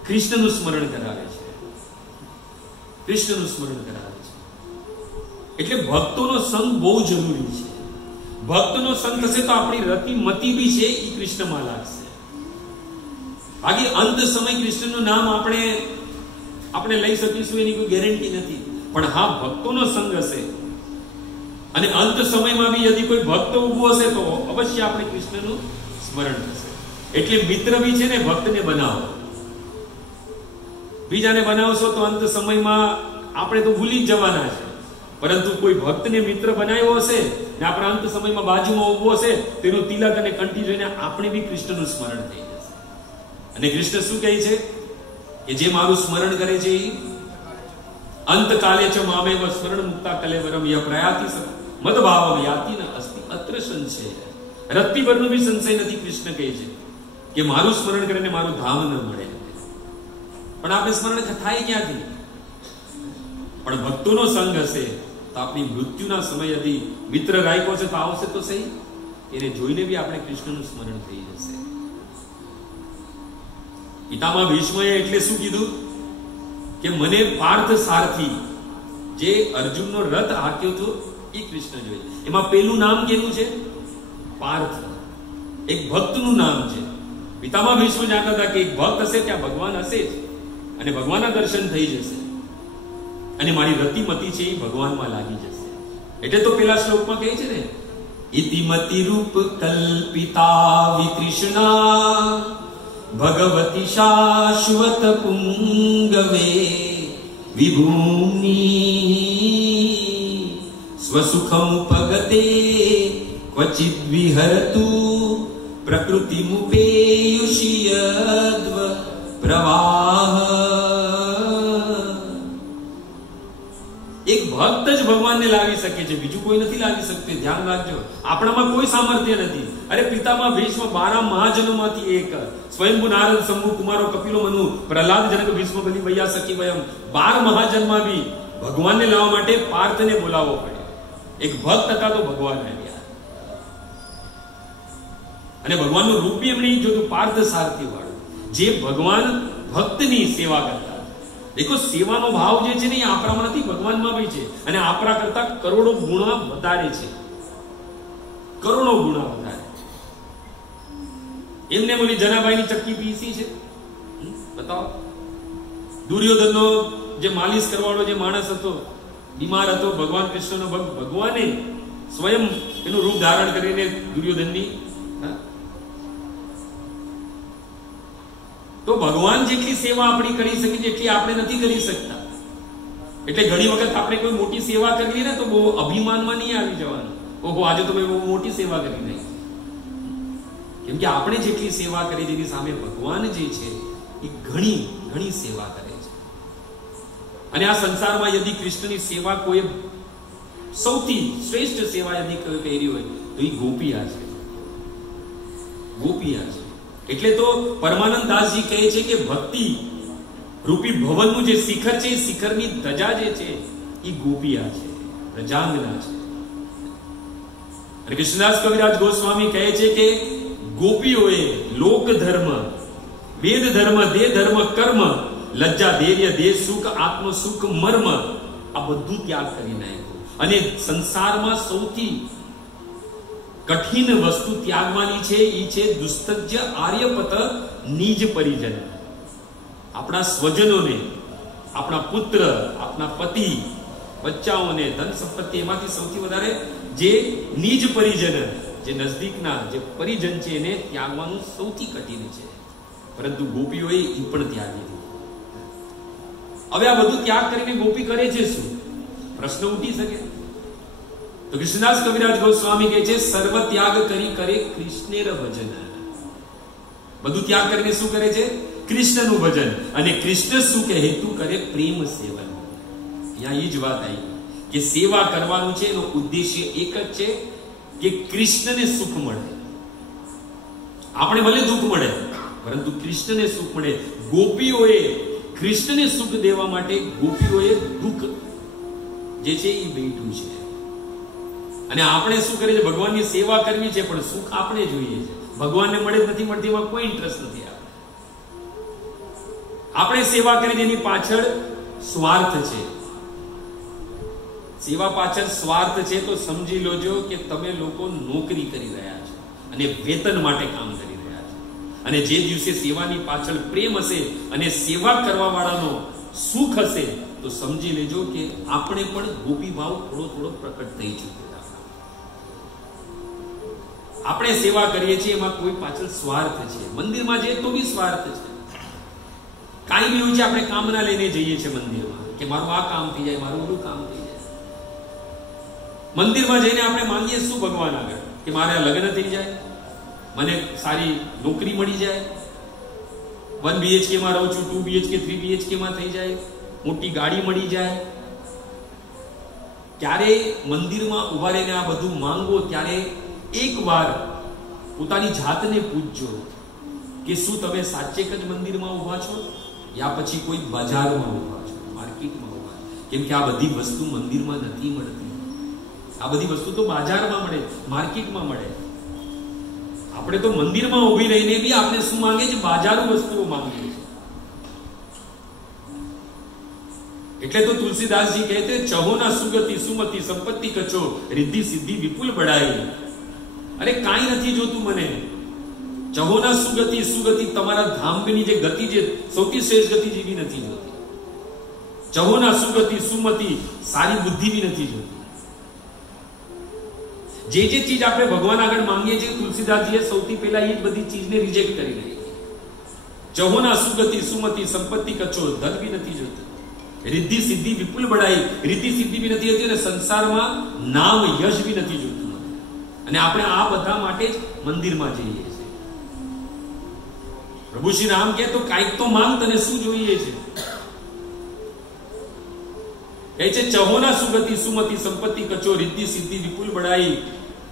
કૃષ્ણનું સ્મરણ કરાવે છે, કૃષ્ણનું સ્મરણ કરાવે છે. એટલે ભક્તોનો સંગ બહુ જરૂરી છે. ભક્તનો સંગ થશે તો આપણી રતિ મતિ બી છે એ કૃષ્ણમાં લાગશે. બાકી અંત સમય કૃષ્ણનું નામ આપણે લઈ શકીશું એની કોઈ ગેરંટી નથી. પણ હા, ભક્તોનો સંગ હશે અને અંત સમયમાં બી યદિ કોઈ ભક્ત ઉભો હશે તો અવશ્ય આપણે કૃષ્ણનું સ્મરણ થશે. એટલે મિત્ર બી છે ને ભક્તને બનાવો. બીજાને બનાવશો તો અંત સમયમાં આપણે તો ભૂલી જ જવાના છે. પરંતુ કોઈ ભક્તને મિત્ર બનાવ્યો હશે ને આપણે અંત સમયમાં બાજુમાં ઉભો હશે, તેનો તિલક અને કંઠી જોઈને આપણે બી કૃષ્ણનું સ્મરણ થઈ જશે. અને કૃષ્ણ શું કહે છે કે જે મારું સ્મરણ કરે છે અંતકાલે ચ મામેવ સ્મરણ મુક્તા કલેવરમ ય પ્રયાતિ મદભાવમ યાતિ ન અસ્તિ અત્ર સંશય. રત્તીભરનો બી સંશય નથી. કૃષ્ણ કહે છે કે મારું સ્મરણ કરીને મારું ધામ ન મળે. પણ આપણે સ્મરણ થાય ક્યાંથી? પણ ભક્તોનો સંગ હશે તો આપણી મૃત્યુના સમય યદી મિત્ર રાખ્યો છે તો આવશે તો સહી, એને જોઈને બી આપણે કૃષ્ણનું સ્મરણ થઈ જશે. પિતામહ ભીષ્મએ એટલે શું કીધું કે મને પાર્થ સારથી જે અર્જુનનો રથ હાંક્યો હતો એ કૃષ્ણ જોઈએ. એમાં પેલું નામ કેવું છે? પાર્થ. એક ભક્તનું નામ છે. પિતામહ ભીષ્મ જાણતા હતા કે એક ભક્ત હશે ત્યાં ભગવાન હશે જ અને ભગવાનના દર્શન થઈ જશે અને મારી રતિમતિ છે એ ભગવાનમાં લાગી જશે. એટલે તો પેલા શ્લોકમાં કહે છે ને, ઇતિમતિ રૂપ કલ્પિતા વિતૃષ્ણા ભગવતી શાશ્વત પુંગવે વિભૂમિ સ્વસુખમુપગતે ક્વચિદ વિહરતુ પ્રકૃતિમુપેયુષિયદ્વ પ્રવાહ. એક ભક્ત જ ભગવાનને લાવી શકે છે, બીજું કોઈ નથી લાવી શકતું. ધ્યાન રાખજો, આપણામાં કોઈ સામર્થ્ય નથી. અરે પિતામહ ભીષ્મ 12 મહાજનોમાંથી એક, સ્વયંભુ નારદ, શંભુ કુમારો, કપિલો મનુ, પ્રહલાદ, જનક, ભીષ્મ, બલિ, વૈયા, સખી, વયમ 12 મહાજનમાં બી ભગવાનને લાવવા માટે પાર્થને બોલાવવો પડ્યો. એક ભક્ત હતા તો ભગવાન આવ્યા અને ભગવાનનું રૂપ બી એમણે જોયું, પાર્થ સારથી વાળું, જે ભગવાન ભક્તની સેવા કરતા. દેખો, સેવાનો ભાવ જે છે ને એ આપણામાં નથી, ભગવાનમાં બી છે. અને આપણા કરતા કરોડો ગુણા વધારે છે, કરોડો ગુણા વધારે. એમને બોલી જનાભાઈની ચક્કી પીસી છે, બતાવો. દુર્યોધનનો જે માલિશ કરવાળો જે માણસ હતો, બીમાર હતો, ભગવાન કૃષ્ણનો ભક્ત, ભગવાને સ્વયં એનું રૂપ ધારણ કરીને દુર્યોધનની. તો ભગવાન જેટલી સેવા આપણી કરી શકીએ એટલી આપણે નથી કરી શકતા. એટલે ઘણી વખત આપણે કોઈ મોટી સેવા કરીએ ને તો બહુ અભિમાનમાં નહીં આવી જવાનું, ઓહો આજે તો મેં બહુ મોટી સેવા કરી નહીં. કેમ કે આપણે જેટલી સેવા કરી જેની સામે ભગવાન જે છે એ ઘણી ઘણી સેવા કરે છે. અને આ સંસારમાં યદિ કૃષ્ણની સેવા કોઈ સૌથી શ્રેષ્ઠ સેવા યદિ કરી હોય તો એ ગોપિયા છે, ગોપિયા છે. એટલે તો પરમાનંદ દાસજી કહે છે કે ભક્તિ રૂપી ભવનનું જે શિખર છે, એ શિખરની ધજા જે છે એ ગોપિયા છે, પ્રજાંગના છે. અને કૃષ્ણદાસ કવિરાજ ગોસ્વામી કહે છે કે ગોપીઓએ લોક ધર્મ, વેદ ધર્મ, દેહ ધર્મ, કર્મ, લજ્જા, ધૈર્ય, દેહ સુખ, આત્મ સુખ, મર્મ આ બધું ત્યાગ કરી નાખ્યું. અને સંસારમાં સૌથી કઠિન વસ્તુ ત્યાગવાની છે એ છે દુસ્તજ્ય આર્યપત નિજ પરિજન. આપણા સ્વજનોને, આપણા પુત્ર, આપણા પતિ, બચ્ચાઓને, ધન સંપત્તિ, એમાંથી સૌથી વધારે જે નિજ પરિજન, જે નજદીકના જે પરિજન છે એને ત્યાગવાનું સૌથી કઠિન છે. પરંતુ ગોપીઓએ એ પણ ત્યાગી દીધું. હવે આ બધું ત્યાગ કરીને ગોપી કરે છે શું? પ્રશ્ન ઉઠી શકે. તો કૃષ્ણદાસ કવિરાજ ગોસ્વામી કહે છે સર્વ ત્યાગ કરી કરે કૃષ્ણેર ભજન. બધું ત્યાગ કરીને શું કરે છે? કૃષ્ણનું ભજન. અને કૃષ્ણ શું કે હેતુ કરે પ્રેમ સેવન. ત્યાં એ જ વાત આવી કે સેવા કરવાનું છે એનો ઉદ્દેશ્ય એક જ છે કે કૃષ્ણને સુખ મળે. આપણે ભલે દુઃખ મળે પરંતુ કૃષ્ણને સુખ મળે. ગોપીઓએ કૃષ્ણને સુખ દેવા માટે ગોપીઓએ દુઃખ જે છે એ બેઠું છે. અને આપણે શું કરીએ છીએ? ભગવાનની સેવા કરવી છે પણ સુખ આપણે જોઈએ છે. ભગવાનને મળે નથી મળતી એમાં કોઈ ઇન્ટરેસ્ટ નથી. આપણે સેવા કરી એની પાછળ સ્વાર્થ છે. સેવા પાછળ સ્વાર્થ છે તો સમજી લોજો કે તમે લોકો નોકરી કરી રહ્યા છો અને વેતન માટે કામ કરી રહ્યા છો. અને જે દિવસે સેવાની પાછળ પ્રેમ હશે અને સેવા કરવા વાળાનો સુખ હશે તો સમજી લેજો કે આપણે પણ ગોપી ભાવ થોડો થોડો પ્રકટ થઈ ચૂક્યો. આપણે સેવા કરીએ છીએ એમાં કોઈ પાછળ સ્વાર્થ છે. મંદિરમાં જઈએ તો બી સ્વાર્થ છે. કાંઈ બી હોય છે આપણે કામના લઈને જઈએ છીએ મંદિરમાં કે મારું આ કામ થઈ જાય, મારું ઓલું કામ થઈ જાય. મંદિરમાં જઈને આપણે માંગીએ શું ભગવાન આગળ? કે મારે લગ્ન થઈ જાય, મને સારી નોકરી મળી જાય, 1 BHK માં રહું છું, 2 BHK 3 BHK માં થઈ જાય, મોટી ગાડી મળી જાય. ત્યારે મંદિરમાં ઉભા રહીને આ બધું માંગો ત્યારે એક વાર પોતાની જાતને પૂછજો કે શું તમે સાચે જ મંદિરમાં ઉભા છો યા પછી કોઈ બજારમાં ઉભા છો, માર્કેટમાં ઉભા છો? કેમ કે આ બધી વસ્તુ મંદિરમાં નથી મળતી. આ બધી વસ્તુ તો બજારમાં મળે, માર્કેટમાં મળે. આપણે તો મંદિરમાં ઉભી રહીને બી આપણે શું માંગે છે? બજારું વસ્તુઓ માંગીએ છીએ. એટલે તો તુલસીદાસજી કહેતે ચહોના સુગતિ સુમતિ સંપત્તિ કચો રિદ્ધિ સિદ્ધિ વિપુલ બડાઈ. અરે કાંઈ નથી જોતું મને. ચહોના સુગતિ, સુગતિ તમારા ધામની જે ગતિ છે સૌથી શ્રેષ્ઠ ગતિ જેવી નથી જોતી. ચહોના સુગતિ સુમતિ સારી બુદ્ધિ બી નથી જોતી. જે જે ચીજ આપણે ભગવાન આગળ માંગીએ છીએ તુલસીદાસજીએ સૌથી પહેલા એ બધી ચીજને રિજેક્ટ કરી રહી. ચહોના સુગતિ સુમતિ સંપત્તિ કચો ધન બી નથી જોતી, રિદ્ધિ સિદ્ધિ વિપુલ બડાઈ રિદ્ધિ સિદ્ધિ બી નથી હોતી અને સંસારમાં નામ યશ બી નથી જોતું. અને આપણે આ બધા માટે જ મંદિરમાં જઈએ છીએ. પ્રભુ શ્રી રામ કહે તો કાંઈક તો માંગ, તને શું જોઈએ છે? કહે છે ચહોના સુગતિ સુમતિ સંપત્તિ કચો રિદ્ધિ સિદ્ધિ વિપુલ બડાઈ.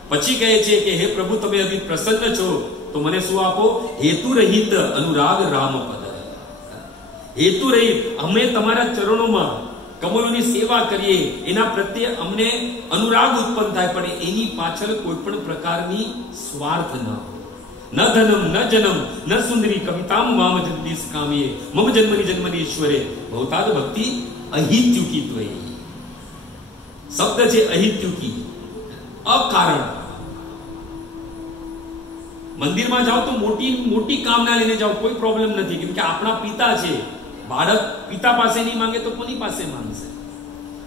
પછી કહે છે કે હે પ્રભુ તમે અભી પ્રસન્ન છો તો મને શું આપો? હેતુ રહિત અનુરાગ રામ પદ. હેતુ રહિત અમે તમારા ચરણોમાં કમળોની સેવા કરીએ એના પ્રત્યે અમને અનુરાગ ઉત્પન્ન થાય, પણ એની પાછળ કોઈ પણ પ્રકારની સ્વાર્થ ન હોય. ન ધનમ ન જનમ ન સુંદરી કવિતામ વામ જગદીશ કામીએ મમ જન્મની જન્મની ઈશ્વરે ભવતાદ ભક્તિ અહિત્યુકી ત્વયી. શબ્દ છે અહિત્યુકી, અકારણ. મંદિરમાં જાઓ તો મોટી મોટી કામના લઈને જાઓ, કોઈ પ્રોબ્લેમ નથી. કેમ કે આપણા પિતા છે. બાળક પિતા પાસે નહીં માંગે તો કોની પાસે માંગશે?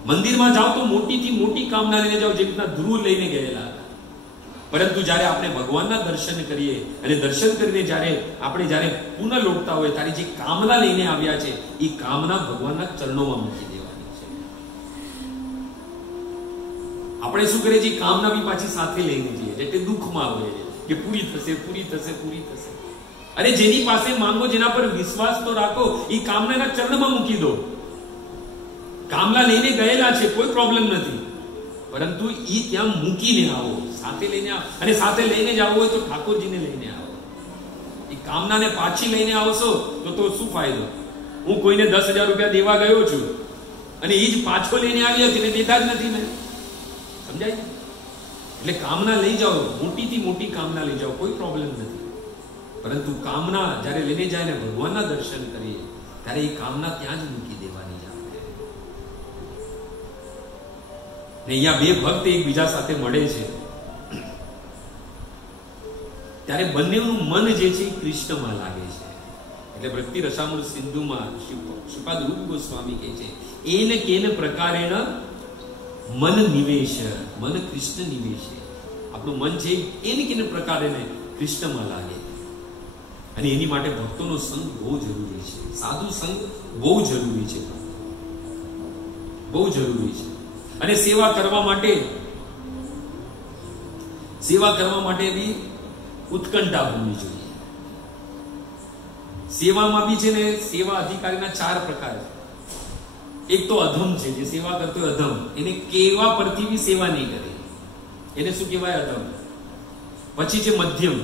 મંદિરમાં જાઓ તો મોટીથી મોટી કામના લઈને જાઓ, જે રીતના ધ્રુવ લઈને ગયેલા. પરંતુ જ્યારે આપણે ભગવાનના દર્શન કરીએ અને દર્શન કરીને જ્યારે પુનઃ લોટતા હોય ત્યારે જે કામના લઈને આવ્યા છે એ કામના ભગવાનના ચરણોમાં મૂકી દેવાની છે. આપણે શું કરીએ છીએ? કામના બી પાછી સાથે લઈને જઈએ એટલે દુઃખમાં આવે કે પૂરી થશે, પૂરી થશે, પૂરી થશે. અરે જેની પાસે માંગો, જેના પર વિશ્વાસ તો રાખો, એ કામનાના ચરણમાં મૂકી દો. કામના લઈને ગયેલા છે, કોઈ પ્રોબ્લેમ નથી, પરંતુ એ ત્યાં મૂકીને આવો, સાથે લઈને આવો. અને સાથે લઈને જ આવવું હોય તો ઠાકોરજીને લઈને આવો. એ કામનાને પાછી લઈને આવશો તો શું ફાયદો? હું કોઈને 10,000 રૂપિયા દેવા ગયો છું અને એ જ પાછો લઈને આવ્યા છે, દેતા જ નથી મેં. સમજાય? એટલે કામના લઈ જાઓ, મોટીથી મોટી કામના લઈ જાઓ, કોઈ પ્રોબ્લેમ નથી. પરંતુ કામના જ્યારે લઈને જાય ને ભગવાનના દર્શન કરીએ ત્યારે એ કામના ત્યાં જ મૂકી દેવાની છે. ને અહીંયા બે ભક્ત એકબીજા સાથે મળે છે ત્યારે બંનેનું મન જે છે એ કૃષ્ણમાં લાગે છે. એટલે ભક્તિ રસામૃત સિંધુમાં શ્રીપાદ રૂપ ગોસ્વામી કહે છે, એન કેન પ્રકારેણ મન નિવેશ, મન કૃષ્ણ નિવેશ. આપણું મન છે એન કેન પ્રકારે કૃષ્ણમાં લાગે. અને એની માટે ભક્તોનો સંગ બહુ જરૂરી છે, સાધુ સંગ બહુ જરૂરી છે, બહુ જરૂરી છે. અને સેવા કરવા માટે બી ઉત્કંઠા હોવી જોઈએ. સેવામાં બી છે ને સેવા અધિકારીના 4 પ્રકાર છે. એક તો અધમ છે, જે સેવા કરતો હોય અધમ, એને કેવા પરથી બી સેવા નહીં કરે, એને શું કહેવાય? અધમ. પછી છે મધ્યમ,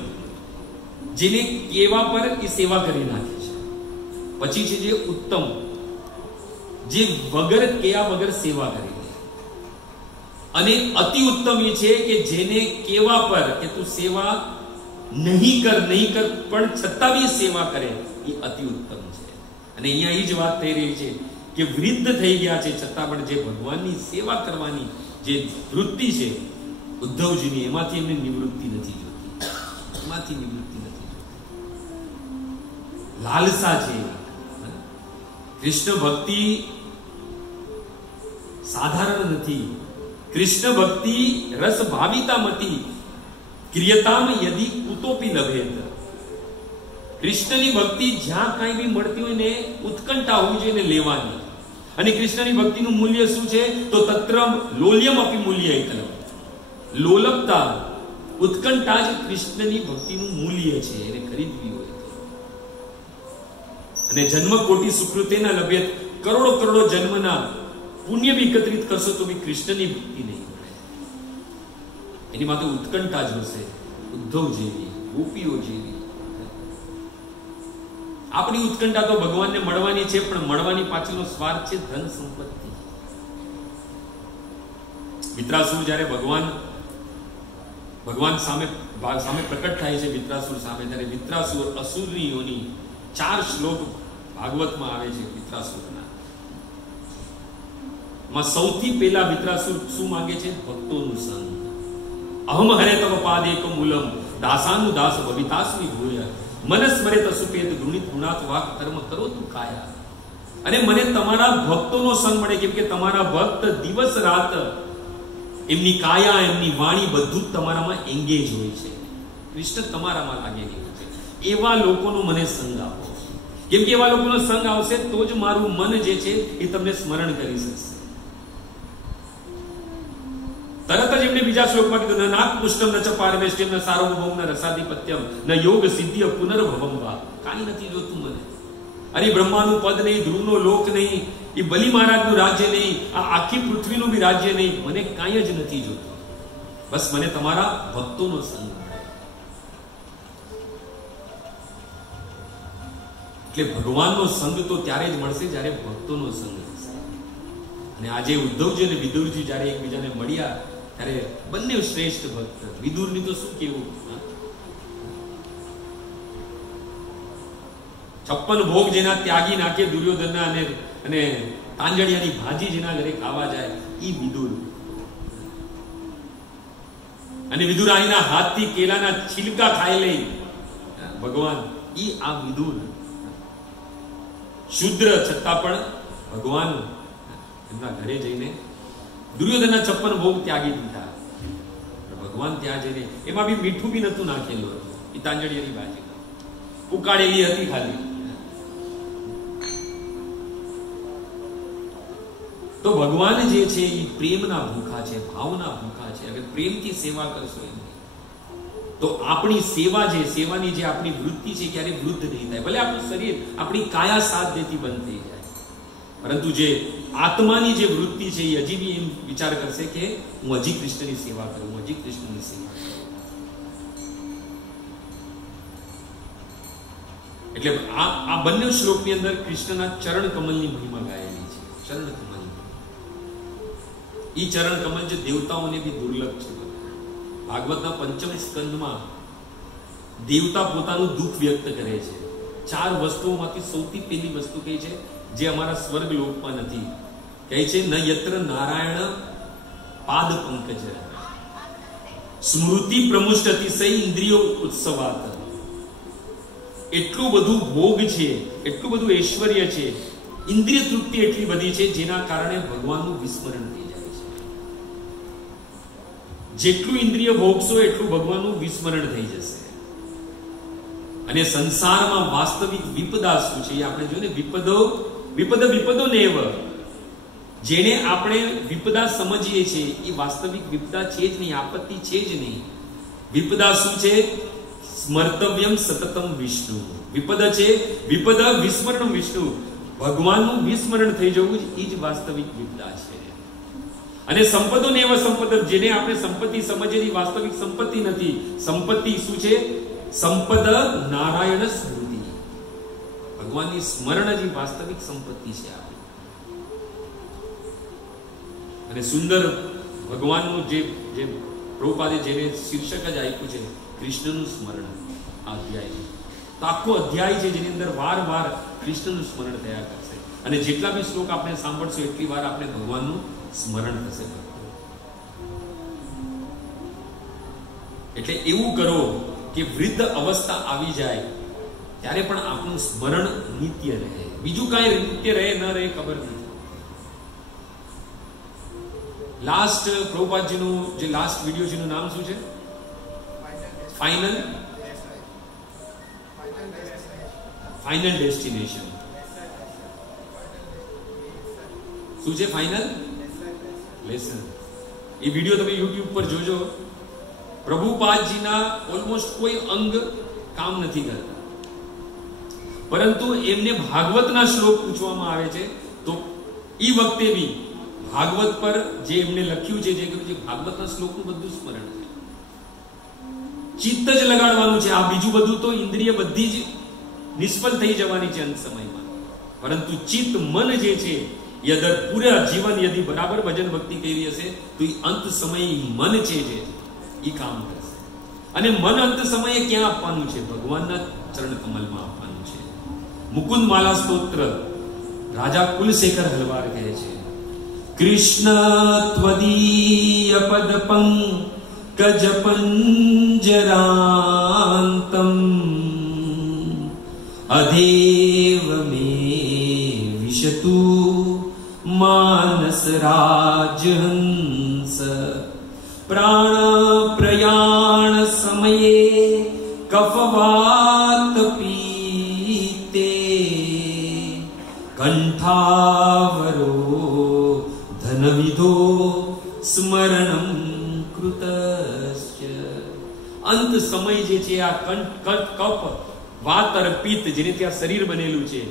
જેને કેવા પર એ સેવા કરી નાખે છે. પછી છે જે ઉત્તમ, જે વગર કેવા વગર સેવા કરે. અને અતિ ઉત્તમ એ છે કે જેને કેવા પર કે તું સેવા નહીં કર પણ છતાં બી સેવા કરે, એ અતિ ઉત્તમ છે. અને અહીંયા એ જ વાત થઈ રહી છે કે વૃદ્ધ થઈ ગયા છે છતાં પણ જે ભગવાનની સેવા કરવાની જે વૃત્તિ છે ઉદ્ધવજીની, એમાંથી એમને નિવૃત્તિ નથી જોતી, એમાંથી નિવૃત્તિ નથી જોતી. લાલસા છે. કૃષ્ણ ભક્તિ સાધારણ નથી. કૃષ્ણ ભક્તિ રસ ભાવિતા મતી ક્રિયતામ યદિ કુતોપી લભેત. કૃષ્ણની ભક્તિ જ્યાં કાંઈ બી મળતી હોય ને ઉત્કંઠા હોવી જોઈએ ને લેવાની. અને કૃષ્ણની ભક્તિનું મૂલ્ય શું છે? તો તત્ર લોલ્યમ અપી મૂલ્ય એકલ. લોલપતા, ઉત્કંઠા જ કૃષ્ણની ભક્તિનું મૂલ્ય છે, એને ખરીદવી હોય તો. અને જન્મ કોટી સુકૃતેના લભ્યત, કરોડો જન્મના પુણ્ય બી એકત્રિત કરશો તો બી કૃષ્ણની ભક્તિ નહીં મળે. એની માટે ઉત્કંઠા જ હશે, ઉદ્ધવ જેવી, ગોપીઓ જેવી. આપણી ઉત્કંઠા તો ભગવાનને મળવાની છે, પણ મળવાની પાછળનો સ્વાર્થ છે ધન સંપત્તિ. વિત્રાસુર જ્યારે ભગવાન સામે પ્રકટ થાય છે, વિત્રાસુર સામે, ત્યારે વિત્રાસુર અસુરની યોની 4 શ્લોક ભાગવતમાં આવે છે વિત્રાસુરના. માં સૌથી પહેલા વિત્રાસુર શું માંગે છે? ભક્તોનું સંગ. અહમ હરે તવ પાદેક મૂલમ દાસાનું દાસ ભવિતાસ્મી ભૂય મનસ્મરે તસુપેદ ગુણિત ગુણાત વાક કર્મ કરો તું કાયા. અને મને તમારા ભક્તોનો સંગ મળે, કેમ કે તમારા ભક્ત દિવસ રાત એમની કાયા, એમની વાણી બધું જ તમારામાં એંગેજ હોય છે. કૃષ્ણ તમારામાં લાગેલી હોય છે. એવા લોકોનો મને સંગ આપો, કેમ કે એવા લોકોનો સંગ આવશે તો જ મારું મન જે છે એ તમને સ્મરણ કરી શકશે. તરત જ એમને બીજા શ્લોકમાં કીધું, ન નાક પુષ્ટમ ન ચ પારમેષ્ટ્યમ ન સાર્વભૌમ ન રસાધિપત્યમ ન યોગ સિદ્ધિ પુનર્ભવમ વા. કાંઈ નથી જોતું મને. અરે બ્રહ્માનું પદ નહીં, ધ્રુવનો લોક નહીં, એ બલિ મહારાજનું રાજ્ય નહીં, આ આખી પૃથ્વીનું બી રાજ્ય નહીં, મને કાંઈ જ નથી જોતું. બસ મને તમારા ભક્તોનો સંગ મળે. એટલે ભગવાનનો સંગ તો ત્યારે જ મળશે જ્યારે ભક્તોનો સંગ મળશે. અને આજે ઉદ્ધવજી અને વિદુરજી જ્યારે એકબીજાને મળ્યા ત્યારે બંને શ્રેષ્ઠ ભક્ત. વિદુરની તો શું કેવું, 56 ભોગ જેના ત્યાગી નાખે દુર્યોધનના અને તાંજળિયાની ભાજી જેના ઘરે ખાવા જાય ઈ વિદુર. અને વિદુરાણીના હાથથી કેલાના છિલકા ખાઈ લઈ ભગવાન, ઈ આ વિદુર. શુદ્ર છતાં પણ ભગવાન એમના ઘરે જઈને દુર્યોધનના 56 ભોગ ત્યાગી દીધા. ભગવાન ત્યાં જઈને એમાં બી મીઠું બી નતું નાખેલું હતું. એ તાંજળિયાની ભાજી ઉકાળેલી હતી ખાલી. તો ભગવાન જે છે એ પ્રેમના ભૂખા છે, ભાવના ભૂખા છે. અગર પ્રેમથી સેવા કરશો એમની તો આપણી સેવા જે સેવાની જે આપણી વૃત્તિ છે ક્યારે વૃદ્ધ નહીં થાય. ભલે આપણું શરીર, આપણી કાયા સાથ દેતી બંધ થઈ જાય, પરંતુ જે આત્માની જે વૃત્તિ છે એ હજી બી એમ વિચાર કરશે કે હું હજી કૃષ્ણની સેવા કરું, હજી કૃષ્ણની સેવા કરું. એટલે આ બંને શ્લોકની અંદર કૃષ્ણના ચરણ કમલની મહિમા ગાયેલી છે. ચરણ કમલ, ઈ ચરણ કમલ જે દેવતાઓને બી દુર્લભ છે. ભાગવતના પંચમ સ્કંદમાં દેવતા પોતાનું દુઃખ વ્યક્ત કરે છે. 4 વસ્તુઓમાંથી સૌથી પહેલી વસ્તુ કઈ છે જે અમારા સ્વર્ગ લોકમાં નથી? કહે છે ન યત્ર નારાયણ પાદ પંકજ સ્મૃતિ પ્રમુષ્ટ અતિશય ઇન્દ્રિયો ઉત્સવાત. એટલું બધું ભોગ છે, એટલું બધું ઐશ્વર્ય છે, ઇન્દ્રિય તૃપ્તિ એટલી બધી છે જેના કારણે ભગવાનનું વિસ્મરણ થઈ જાય છે. જેટલું ઇન્દ્રિય ભોગશો એટલું ભગવાનનું વિસ્મરણ થઈ જશે. અને સંસારમાં વાસ્તવિક વિપદા શું છે એ આપણે જોઈએ. વિપદો નેવ, જેને આપણે વિપદા સમજીએ છીએ એ વાસ્તવિક વિપદા છે જ નહીં, આપત્તિ છે જ નહીં. વિપદા શું છે? સ્મર્તવ્યમ સતતમ વિષ્ણુ. વિપદ છે, વિપદ વિસ્મરણ વિષ્ણુ, ભગવાનનું વિસ્મરણ થઈ જવું એ જ વાસ્તવિક વિપદા છે. અને સંપદો નેવ સંપદ, જેને આપણે સંપત્તિ સમજીએ વાસ્તવિક સંપત્તિ નથી. સંપત્તિ શું છે? સંપદ નારાયણ સ્મૃતિ, ભગવાનની સ્મરણ જ વાસ્તવિક સંપત્તિ છે. અને સુંદર ભગવાનનું જે પ્રભુપાદે જેને શીર્ષક જ આપ્યું છે કૃષ્ણનું સ્મરણ, આ અધ્યાય. તો આખો અધ્યાય છે જેની અંદર વારવાર કૃષ્ણનું સ્મરણ થયા કરશે. અને જેટલા બી શ્લોક આપણે સાંભળશું એટલી વાર આપણે ભગવાનનું સ્મરણ થશે. એટલે એવું કરો કે વૃદ્ધ અવસ્થા આવી જાય ત્યારે પણ આપણું સ્મરણ નિત્ય રહે. બીજું કાંઈ નિત્ય રહે ન રહે ખબર નથી. લાસ્ટ પ્રભુપાદજીનું જે લાસ્ટ વિડીયો છે એનું નામ શું છે? Final destination. શું છે ફાઇનલ લેસન? એ વિડીયો તમે YouTube પર જોજો. પ્રભુપાદજીના ઓલમોસ્ટ કોઈ અંગ કામ નથી કરતા, પરંતુ એમને ભાગવતના શ્લોક પૂછવામાં આવે છે તો એ વખતે બી ભાગવત પર જે એમને લખ્યું છે, જે ભાગવતના શ્લોકનું બધું સ્મરણ છે. ચિત્ત જ લગાડવાનું છે. આ બીજું બધું તો ઇન્દ્રિય બધી જ નિષ્ફળ થઈ જવાની છે અંત સમયમાં. પરંતુ ચિત્ત, મન જે છે યદર પૂરા જીવન યદી બરાબર ભજન ભક્તિ કરી હશે તો એ અંત સમયે મન છે જે એ કામ કરશે. અને મન અંત સમયે ક્યાં આપવાનું છે? ભગવાનના ચરણ કમલમાં આપવાનું છે. મુકુંદ માલા સ્તોત્ર રાજા કુલશેખર હલવાર કહે છે, કૃષ્ણ ત્વદીય પદ પંકજ પંજરાંતમ અધેવ મે વિશતુ માનસ રાજહંસ પ્રાણ પ્રયાણ સમયે કફવાત પીતે કંઠાવરો ધનવિધો સ્મરણમ કૃતસ્ય. અંત સમય જે છે આ કફ વાત અને પિત્ત જેને ત્યાં શરીર બનેલું છે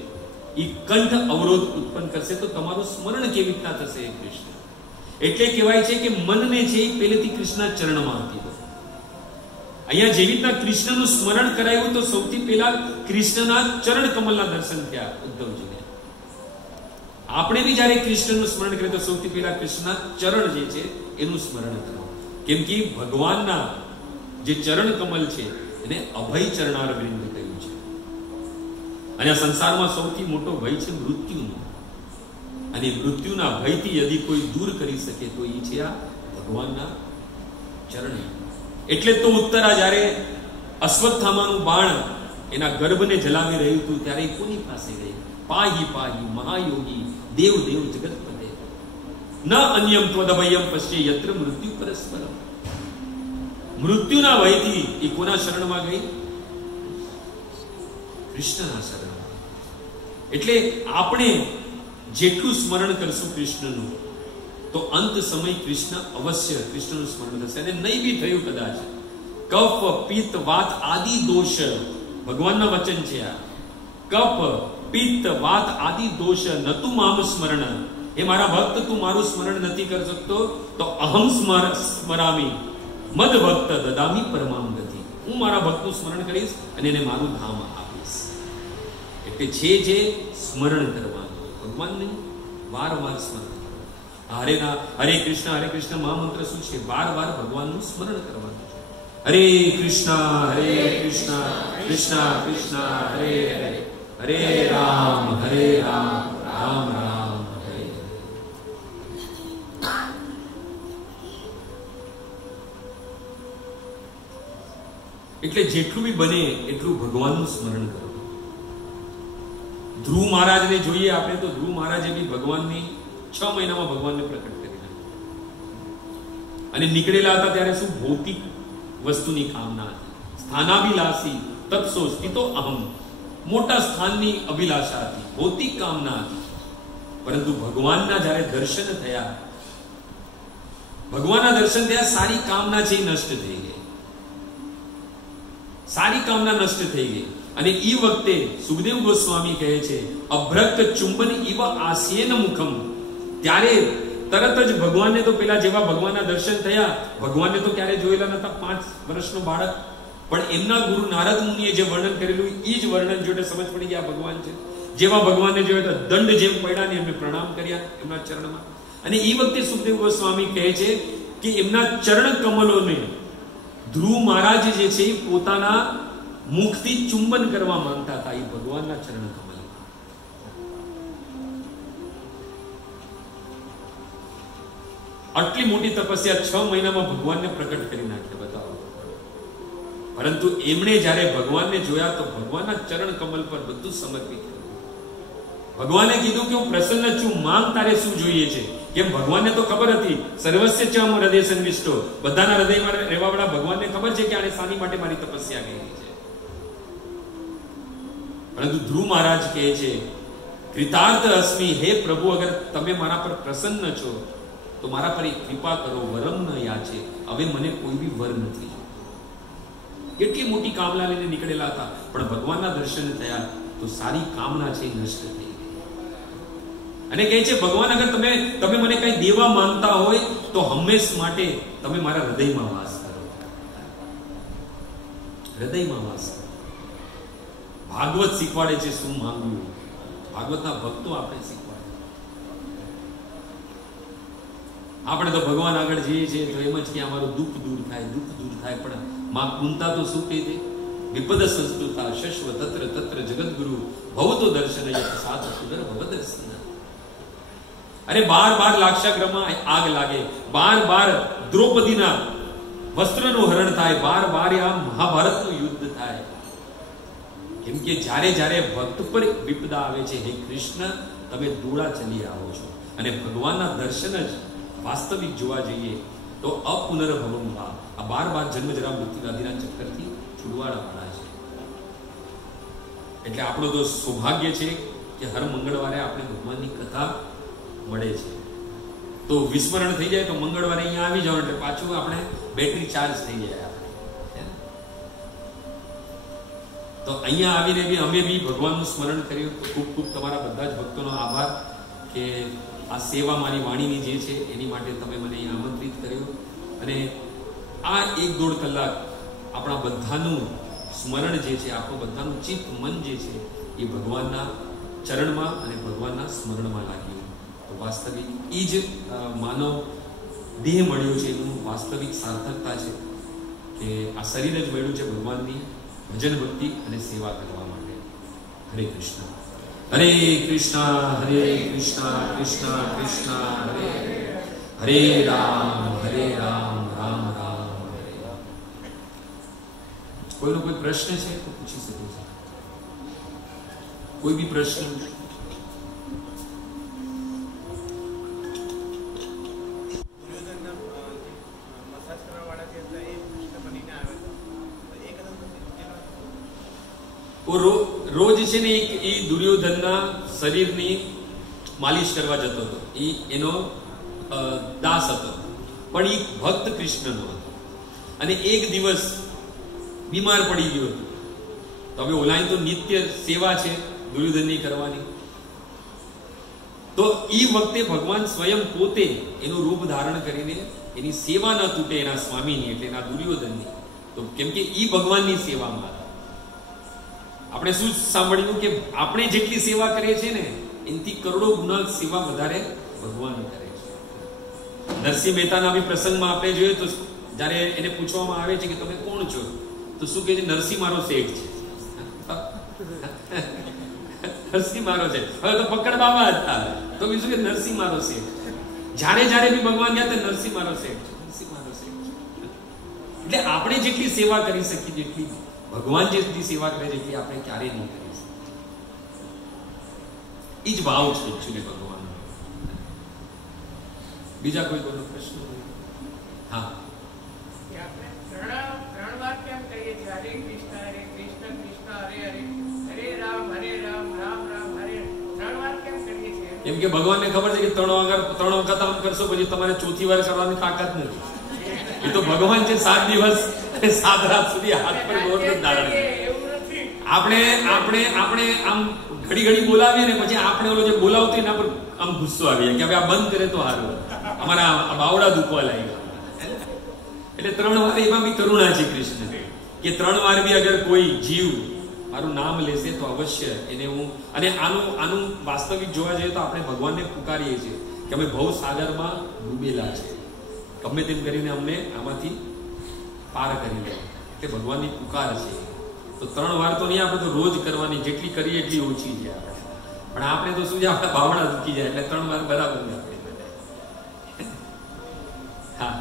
એ કંઠ અવરોધ ઉત્પન્ન કરશે તો તમારું સ્મરણ કેવી રીતના થશે? કૃષ્ણ એટલે કહેવાય છે કે મનને છે એ પહેલેથી કૃષ્ણના ચરણમાં આપી દો. અહીંયા જેવી રીતના કૃષ્ણનું સ્મરણ કરાયું તો સૌથી પહેલા કૃષ્ણના ચરણ કમલના દર્શન થયા ઉદ્ધવજીને. આપણે બી જયારે કૃષ્ણનું સ્મરણ કરીએ તો સૌથી પહેલા કૃષ્ણના ચરણ જે છે એનું સ્મરણ કરો. કેમ કે ભગવાનના જે ચરણ કમલ છે એને અભય ચરણાર વૃંદ કહ્યું છે. અને આ સંસારમાં સૌથી મોટો ભય છે મૃત્યુનો. અને મૃત્યુના ભયથી યદી કોઈ દૂર કરી શકે તો એ છે આ ભગવાનના ચરણ. એટલે તો ઉત્તરા જ્યારે અશ્વત્થામાનું બાણ એના ગર્ભને જલાવી રહ્યું હતું ત્યારે કોની પાસે ગઈ? પાહી પાહી મહાયોગી દેવ દેવ જગતપતે ન અન્યમ ત્વદભયમ પશ્યે યત્ર મૃત્યુ પરસ્પરમ. મૃત્યુના ભયથી એ કોના શરણમાં ગઈ? કૃષ્ણના શરણમાં. એટલે આપણે જેટલું સ્મરણ કરશું કૃષ્ણનું તો અંત સમય કૃષ્ણ અવશ્ય કૃષ્ણનું સ્મરણ થશે. અને નહીં બી થયું કદાચ કફ પિત્ત વાત આદિ દોષ, ભગવાનના વચન છે આ. કફ પિત્ત વાત આદિ દોષ નતું મામ સ્મરણ. એ મારા ભક્ત તું મારું સ્મરણ નથી કરી શકતો તો અહમ સ્મરામી મદ ભક્ત દદામી પરમામ ગતિ. હું મારા ભક્તનું સ્મરણ કરીશ અને એને મારું ધામ આપીશ. એટલે છે જે સ્મરણ કરવાનું, ભગવાનને વારંવાર સ્મરણ કરવાનું. હરે કૃષ્ણ મહામંત્ર શું છે? વારંવાર ભગવાનનું સ્મરણ કરવાનું છે. હરે કૃષ્ણ કૃષ્ણ કૃષ્ણ હરે હરે, હરે રામ રામ રામ હરે. એટલે જેટલું બી બને એટલું ભગવાનનું સ્મરણ કરો. ધ્રુવ મહારાજને જોઈએ આપણે તો ધ્રુવ મહારાજે બી ભગવાનની 6 મહિનામાં ભગવાનને પ્રકટ કરી નાખ્યા. અને નીકળેલા હતા ત્યારે શું ભૌતિક વસ્તુની કામના હતી. સ્થાનાભિલાષી તત્સો સ્થિતો અહમ, મોટા સ્થાનની અભિલાષા હતી, ભૌતિક કામના હતી. પરંતુ ભગવાનના જ્યારે દર્શન થયા, સારી કામના છે નષ્ટ થઈ ગઈ. સારી કામના નષ્ટ થઈ ગઈ. અને એ વખતે સુખદેવ ગોસ્વામી કહે છે, અભ્રક્ત ચુંબન ઇવ આસ્યેન મુખમ. ત્યારે તરત જ ભગવાનને તો પેલા જેવા ભગવાનના દર્શન થયા. ભગવાનને તો ક્યારે જોયેલા નતા, 5 વર્ષનો બાળક. પણ એમના ગુરુ નારદ મુનિએ જે વર્ણન કરેલું એ જ વર્ણન જોડે સમજ પડી ગયા ભગવાન છે. જેવા ભગવાનને જોયા તો દંડ જેમ પડ્યા ને એમને પ્રણામ કર્યા એમના ચરણમાં. અને એ વખતે સુખદેવ ગોસ્વામી કહે છે કે એમના ચરણ કમલોને ધ્રુવ મહારાજ જે છે પોતાના મુખથી ચુંબન કરવા માંગતા હતા. એ ભગવાનના ચરણ કમલ. આટલી મોટી તપસ્યા 6 મહિનામાં ભગવાનને પ્રકટ કરી નાખ્યા, બતાવો. પરંતુ એમણે જ્યારે ભગવાનને જોયા તો ભગવાનના ચરણ કમલ પર બધું સમર્પિત કર્યું. ભગવાને કીધું કે હું પ્રસન્ન છું, માંગ તારે શું જોઈએ છે. કેમ ભગવાનને તો ખબર હતી, સર્વસ્ય ચમ હૃદય સંવિષ્ટો, બધાના હૃદયમાં રહેવાવાળા ભગવાનને ખબર છે કે આને શાની માટે મારી તપસ્યા કરી છે. પરંતુ ધ્રુવ મહારાજ કહે છે, કૃતાર્થ અસ્મિ, હે પ્રભુ, અગર તમે મારા પર પ્રસન્ન છો તો મારા પર એક કૃપા કરો, વરમ ન યાચે. હવે મને કોઈ બી વર નથી. કેટલી મોટી કામના લઈને નીકળેલા હતા, પણ ભગવાનના દર્શન થયા તો સારી કામના છે નષ્ટ થઈ ગઈ. અને કહે છે, ભગવાન, અગર તમે મને કઈ દેવા માંગતા હોય તો હંમેશ માટે તમે મારા હૃદયમાં વાસ કરો. હૃદયમાં વાસ કરો. ભાગવત શીખવાડે છે શું માંગવું. ભાગવતના ભક્તો આપણે શીખવાડે. આપણે તો ભગવાન આગળ જઈએ છીએ તો એમ જ કે અમારું દુઃખ દૂર થાય. પણ માં કુંતા તો શું કહે છે? વિપદ સંસ્કૃતા શશ્વ તત્ર જગદગુરુ ભવતો દર્શન સાત સુદર ભવ દર્શન. અરે 12 લાક્ષાગ્રહમાં આગ લાગે, 12 દ્રૌપદીના વસ્ત્રનું હરણ થાય, 12 આ મહાભારતનું યુદ્ધ થાય. કેમ કે જ્યારે ભક્ત પર વિપદા આવે છે, હે કૃષ્ણ તમે દોડા ચલી આવો છો. અને ભગવાનના દર્શન જ વાસ્તવિક જોવા જઈએ તો અપુનર્ભવમ ભાવ, આ 12 જન્મ જરા મૃત્યુવાદીના ચક્કરથી છૂટવાડા વાળા છે. એટલે આપણો તો સૌભાગ્ય છે કે હર મંગળવારે આપણે ભગવાનની કથા મળે છે. તો વિસ્મરણ થઈ જાય તો મંગળવારે અહીંયા આવી જાવ એટલે પાછું આપણે બેટરી ચાર્જ થઈ જાય. તો અહીંયા આવીને બી અમે બી ભગવાનનું સ્મરણ કર્યું. તો ખૂબ ખૂબ તમારા બધા જ ભક્તોનો આભાર કે આ સેવા મારી વાણીની જે છે એની માટે તમે મને અહીં આમંત્રિત કર્યો. અને આ 1-1.5 કલાક આપણા બધાનું સ્મરણ જે છે, આપણું બધાનું ચિત્ત મન જે છે એ ભગવાનના ચરણમાં અને ભગવાનના સ્મરણમાં લાગ્યું. તો વાસ્તવિક એ જ માનવ દેહ મળ્યો છે એનું વાસ્તવિક સાર્થકતા છે કે આ શરીર જ મળ્યું છે ભગવાનની ભજન ભક્તિ અને સેવા કરવા માટે. હરે કૃષ્ણ. હરે કૃષ્ણ કૃષ્ણ કૃષ્ણ હરે હરે રામ રામ રામ હરે. કોઈનો કોઈ પ્રશ્ન છે તો પૂછી શકો છો. કોઈ બી પ્રશ્ન? રોજ છે ને એ દુર્યોધનના શરીરની માલિશ કરવા જતો હતો. એનો દાસ હતો, પણ એ ભક્ત કૃષ્ણનો હતો. અને એક દિવસ બીમાર પડી ગયો હતો. તો હવે ઓલાની તો નિત્ય સેવા છે દુર્યોધનની કરવાની. તો એ વખતે ભગવાન સ્વયં પોતે એનું રૂપ ધારણ કરીને એની સેવા ન તૂટે એના સ્વામીની, એટલે એના દુર્યોધનની. તો કેમ કે એ ભગવાનની સેવામાં હતા. આપણે શું સાંભળ્યું કે આપણે જેટલી સેવા કરીએ છીએ ને એનાથી કરોડો ગુણા સેવા વધારે ભગવાન કરે છે. નરસિંહ મહેતાના બી પ્રસંગમાં આપણે જોઈએ તો જ્યારે એને પૂછવામાં આવે છે કે તમે કોણ છો, તો શું કહે છે? નરસિંહ મારો શેઠ છે. નરસિંહ મારો છે. હવે તો પકડવામાં હતા તો બીજું કે નરસિંહ મારો શેઠ. જ્યારે જ્યારે બી ભગવાન ગયા તો નરસિંહ મારો શેઠ છે, નરસિંહ મારો શેઠ છે. એટલે આપણે જેટલી સેવા કરી શકીએ, જેટલી ભગવાન જેટલી સેવા કરે જેટલી આપણે ક્યારેય નહીં કરી શકીએ. એ જ ભાવ છે એકચ્યુઅલી ભગવાન. બીજા કોઈ કોઈનો પ્રશ્ન? હા, કેમ કે ભગવાનને ખબર છે કે 3 વખત આમ કરશો પછી તમારે ચોથી વાર કરવાની તાકાત નથી. એ તો ભગવાન છે 7 દિવસ 7 રાત સુધી હાથ પર ગોળ ધારણ. આપણે આમ ઘડી બોલાવીએ ને પછી આપણે ઓલો જે બોલાવતો એના પર આમ ગુસ્સો આવી જાય કે હવે આ બંધ કરે તો સારું, અમારા બાવડા દુખવા લાગ્યા. એટલે 3 વાર એમાં બી કરુણા છે કૃષ્ણ કે 3 વાર બી અગર કોઈ જીવ મારું નામ લેશે તો અવશ્ય એને હું. અને આનું વાસ્તવિક જોવા જઈએ તો આપણે ભગવાનને પુકારીએ છીએ કે અમે ભવ સાગરમાં ડૂબેલા છે, ગમે તેમ કરીને અમને આમાંથી પાર કરી લે. એટલે ભગવાનની પુકાર છે. તો 3 વાર તો નહીં, આપણે તો રોજ કરવાની, જેટલી કરીએ એટલી ઓછી છે આપણે. પણ આપણે તો શું છે, આપણા ભાવના દુખી જાય એટલે 3 વાર બરાબર ને આપણે. હા,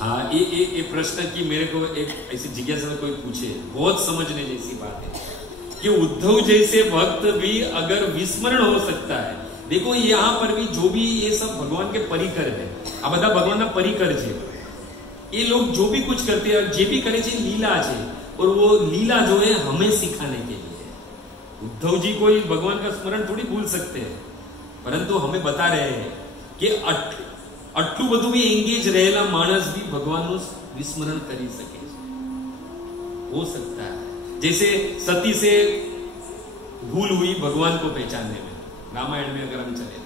हाँ, ये प्रश्न की मेरे को एक ऐसी जिज्ञासा में कोई पूछे, बहुत समझने जैसी बात है कि उद्धव जैसे भक्त भी अगर विस्मरण हो सकता है. देखो यहाँ पर भी जो भी ये सब भगवान के परिकर है, आ બધા ભગવાનના પરિकर છે. ये लोग जो भी कुछ करते हैं, જે भी કરે છે लीला છે, और वो लीला जो है हमें सिखाने के लिए. उद्धव जी कोई भगवान का स्मरण थोड़ी भूल सकते हैं, परंतु हमें बता रहे हैं कि આટલું બધું બી એંગેજ રહેલા માણસ भी ભગવાનનું વિસ્મરણ કરી શકે છે. हो सकता है जैसे सती से भूल हुई भगवान को पहचानने में. रामायण में अगर हम चले,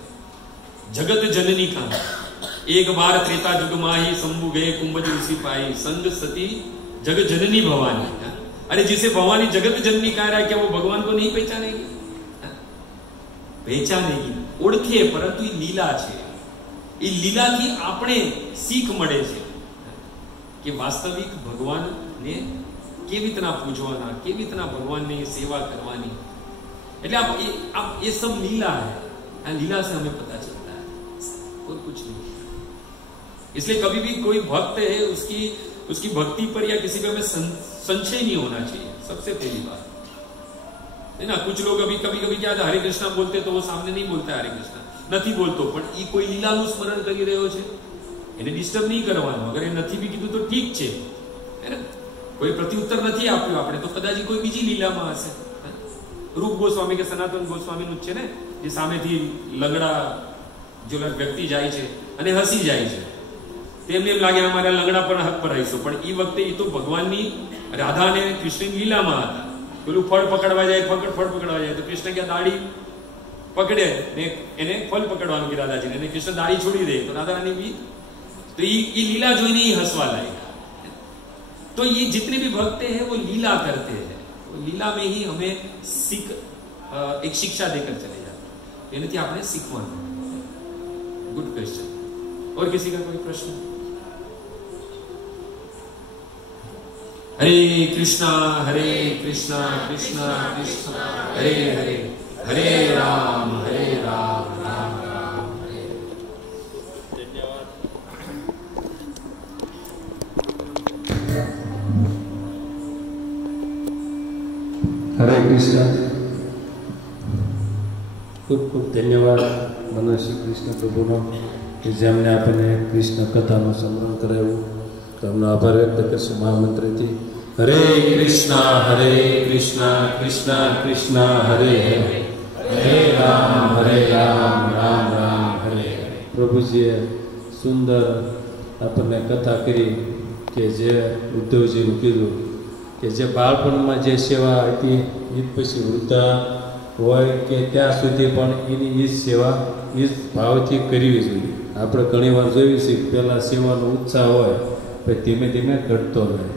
जगत जननी का एक बार त्रेता युग माही शंभु गए कुंभज ऋषि पाई संग सती जगत जननी भवानी. अरे जिसे भवानी जगत जननी कह रहा है, क्या वो भगवान को नहीं पहचानेगी? पहचानेगी, ओळखे, परंतु ये लीला છે. એ લીલાથી આપણે શીખ મળે છે કે વાસ્તવિક ભગવાનને કેવી રીતના પૂજવાના, કેવી રીતના ભગવાનની સેવા કરવાની. એટલે ये सब लीला है. लीला से हमें पता चलता है, और कुछ नहीं. इसलिए कभी भी कोई भक्त है उसकी भक्ति पर या किसी पे हमें संशय नहीं होना चाहिए. सबसे पहली बात है ना. कुछ लोग अभी कभी क्या हरे कृष्णा बोलते तो वो सामने नहीं बोलता हरे कृष्णा, નથી બોલતો, પણ ઈ કોઈ લીલાનું સ્મરણ કરી રહ્યો છે, એને ડિસ્ટર્બ નહીં કરવાનું. અગર એ નથી બી કીધું તો ઠીક છે, કોઈ પ્રત્યુત્તર નથી આપ્યું આપણે તો કદાચ કોઈ બીજી લીલામાં હશે. રૂપ ગોસ્વામી કે સનાતન ગોસ્વામીનું જ છે ને, જે સામેથી લંગડા જો વ્યક્તિ જાય છે અને હસી જાય છે, તેમને એમ લાગે અમારા લંગડા પણ હક પર આવીશું, પણ એ વખતે એ તો ભગવાનની રાધા અને કૃષ્ણની લીલામાં હતા. પેલું ફળ પકડવા જાય, ફળ પકડવા જાય તો કૃષ્ણ કે દાઢી पकड़े ने એને ફળ પકડવાનું કે રાધાજીને, અને કૃષ્ણ દાઢી છોડી દે તો રાધા રાની भी तो ये लीला जो नहीं हंसवा लाएगा. तो ये जितने भी भक्त हैं वो लीला करते हैं, वो लीला में ही हमें एक शिक्षा देकर चले जाते हैं. यानी आपने सीखवाना. Good question. और किसी का कोई प्रश्न? हरे कृष्णा कृष्णा कृष्णा हरे हरे, हरे राम राम राम हरे. धन्यवाद. हरे कृष्ण. ખૂબ ખૂબ ધન્યવાદ મને શ્રી કૃષ્ણ પ્રભુનો કે જેમને આપણને કૃષ્ણ કથાનું સ્મરણ કરાવ્યું. તો એમનો આભાર વ્યક્ત કરશું મહામંત્રથી. હરે કૃષ્ણ કૃષ્ણ કૃષ્ણ હરે હરે, હરે રામ રામ રામ હરે હરે. પ્રભુજીએ સુંદર આપણને કથા કરી કે જે ઉદ્ધવજીનું કીધું કે જે બાળપણમાં જે સેવા હતી એ પછી વૃદ્ધા હોય કે ત્યાં સુધી પણ એની એ જ સેવા એ જ ભાવથી કરવી જોઈએ. આપણે ઘણીવાર જોયું છે પહેલાં સેવાનો ઉત્સાહ હોય પછી ધીમે ધીમે ઘટતો રહે.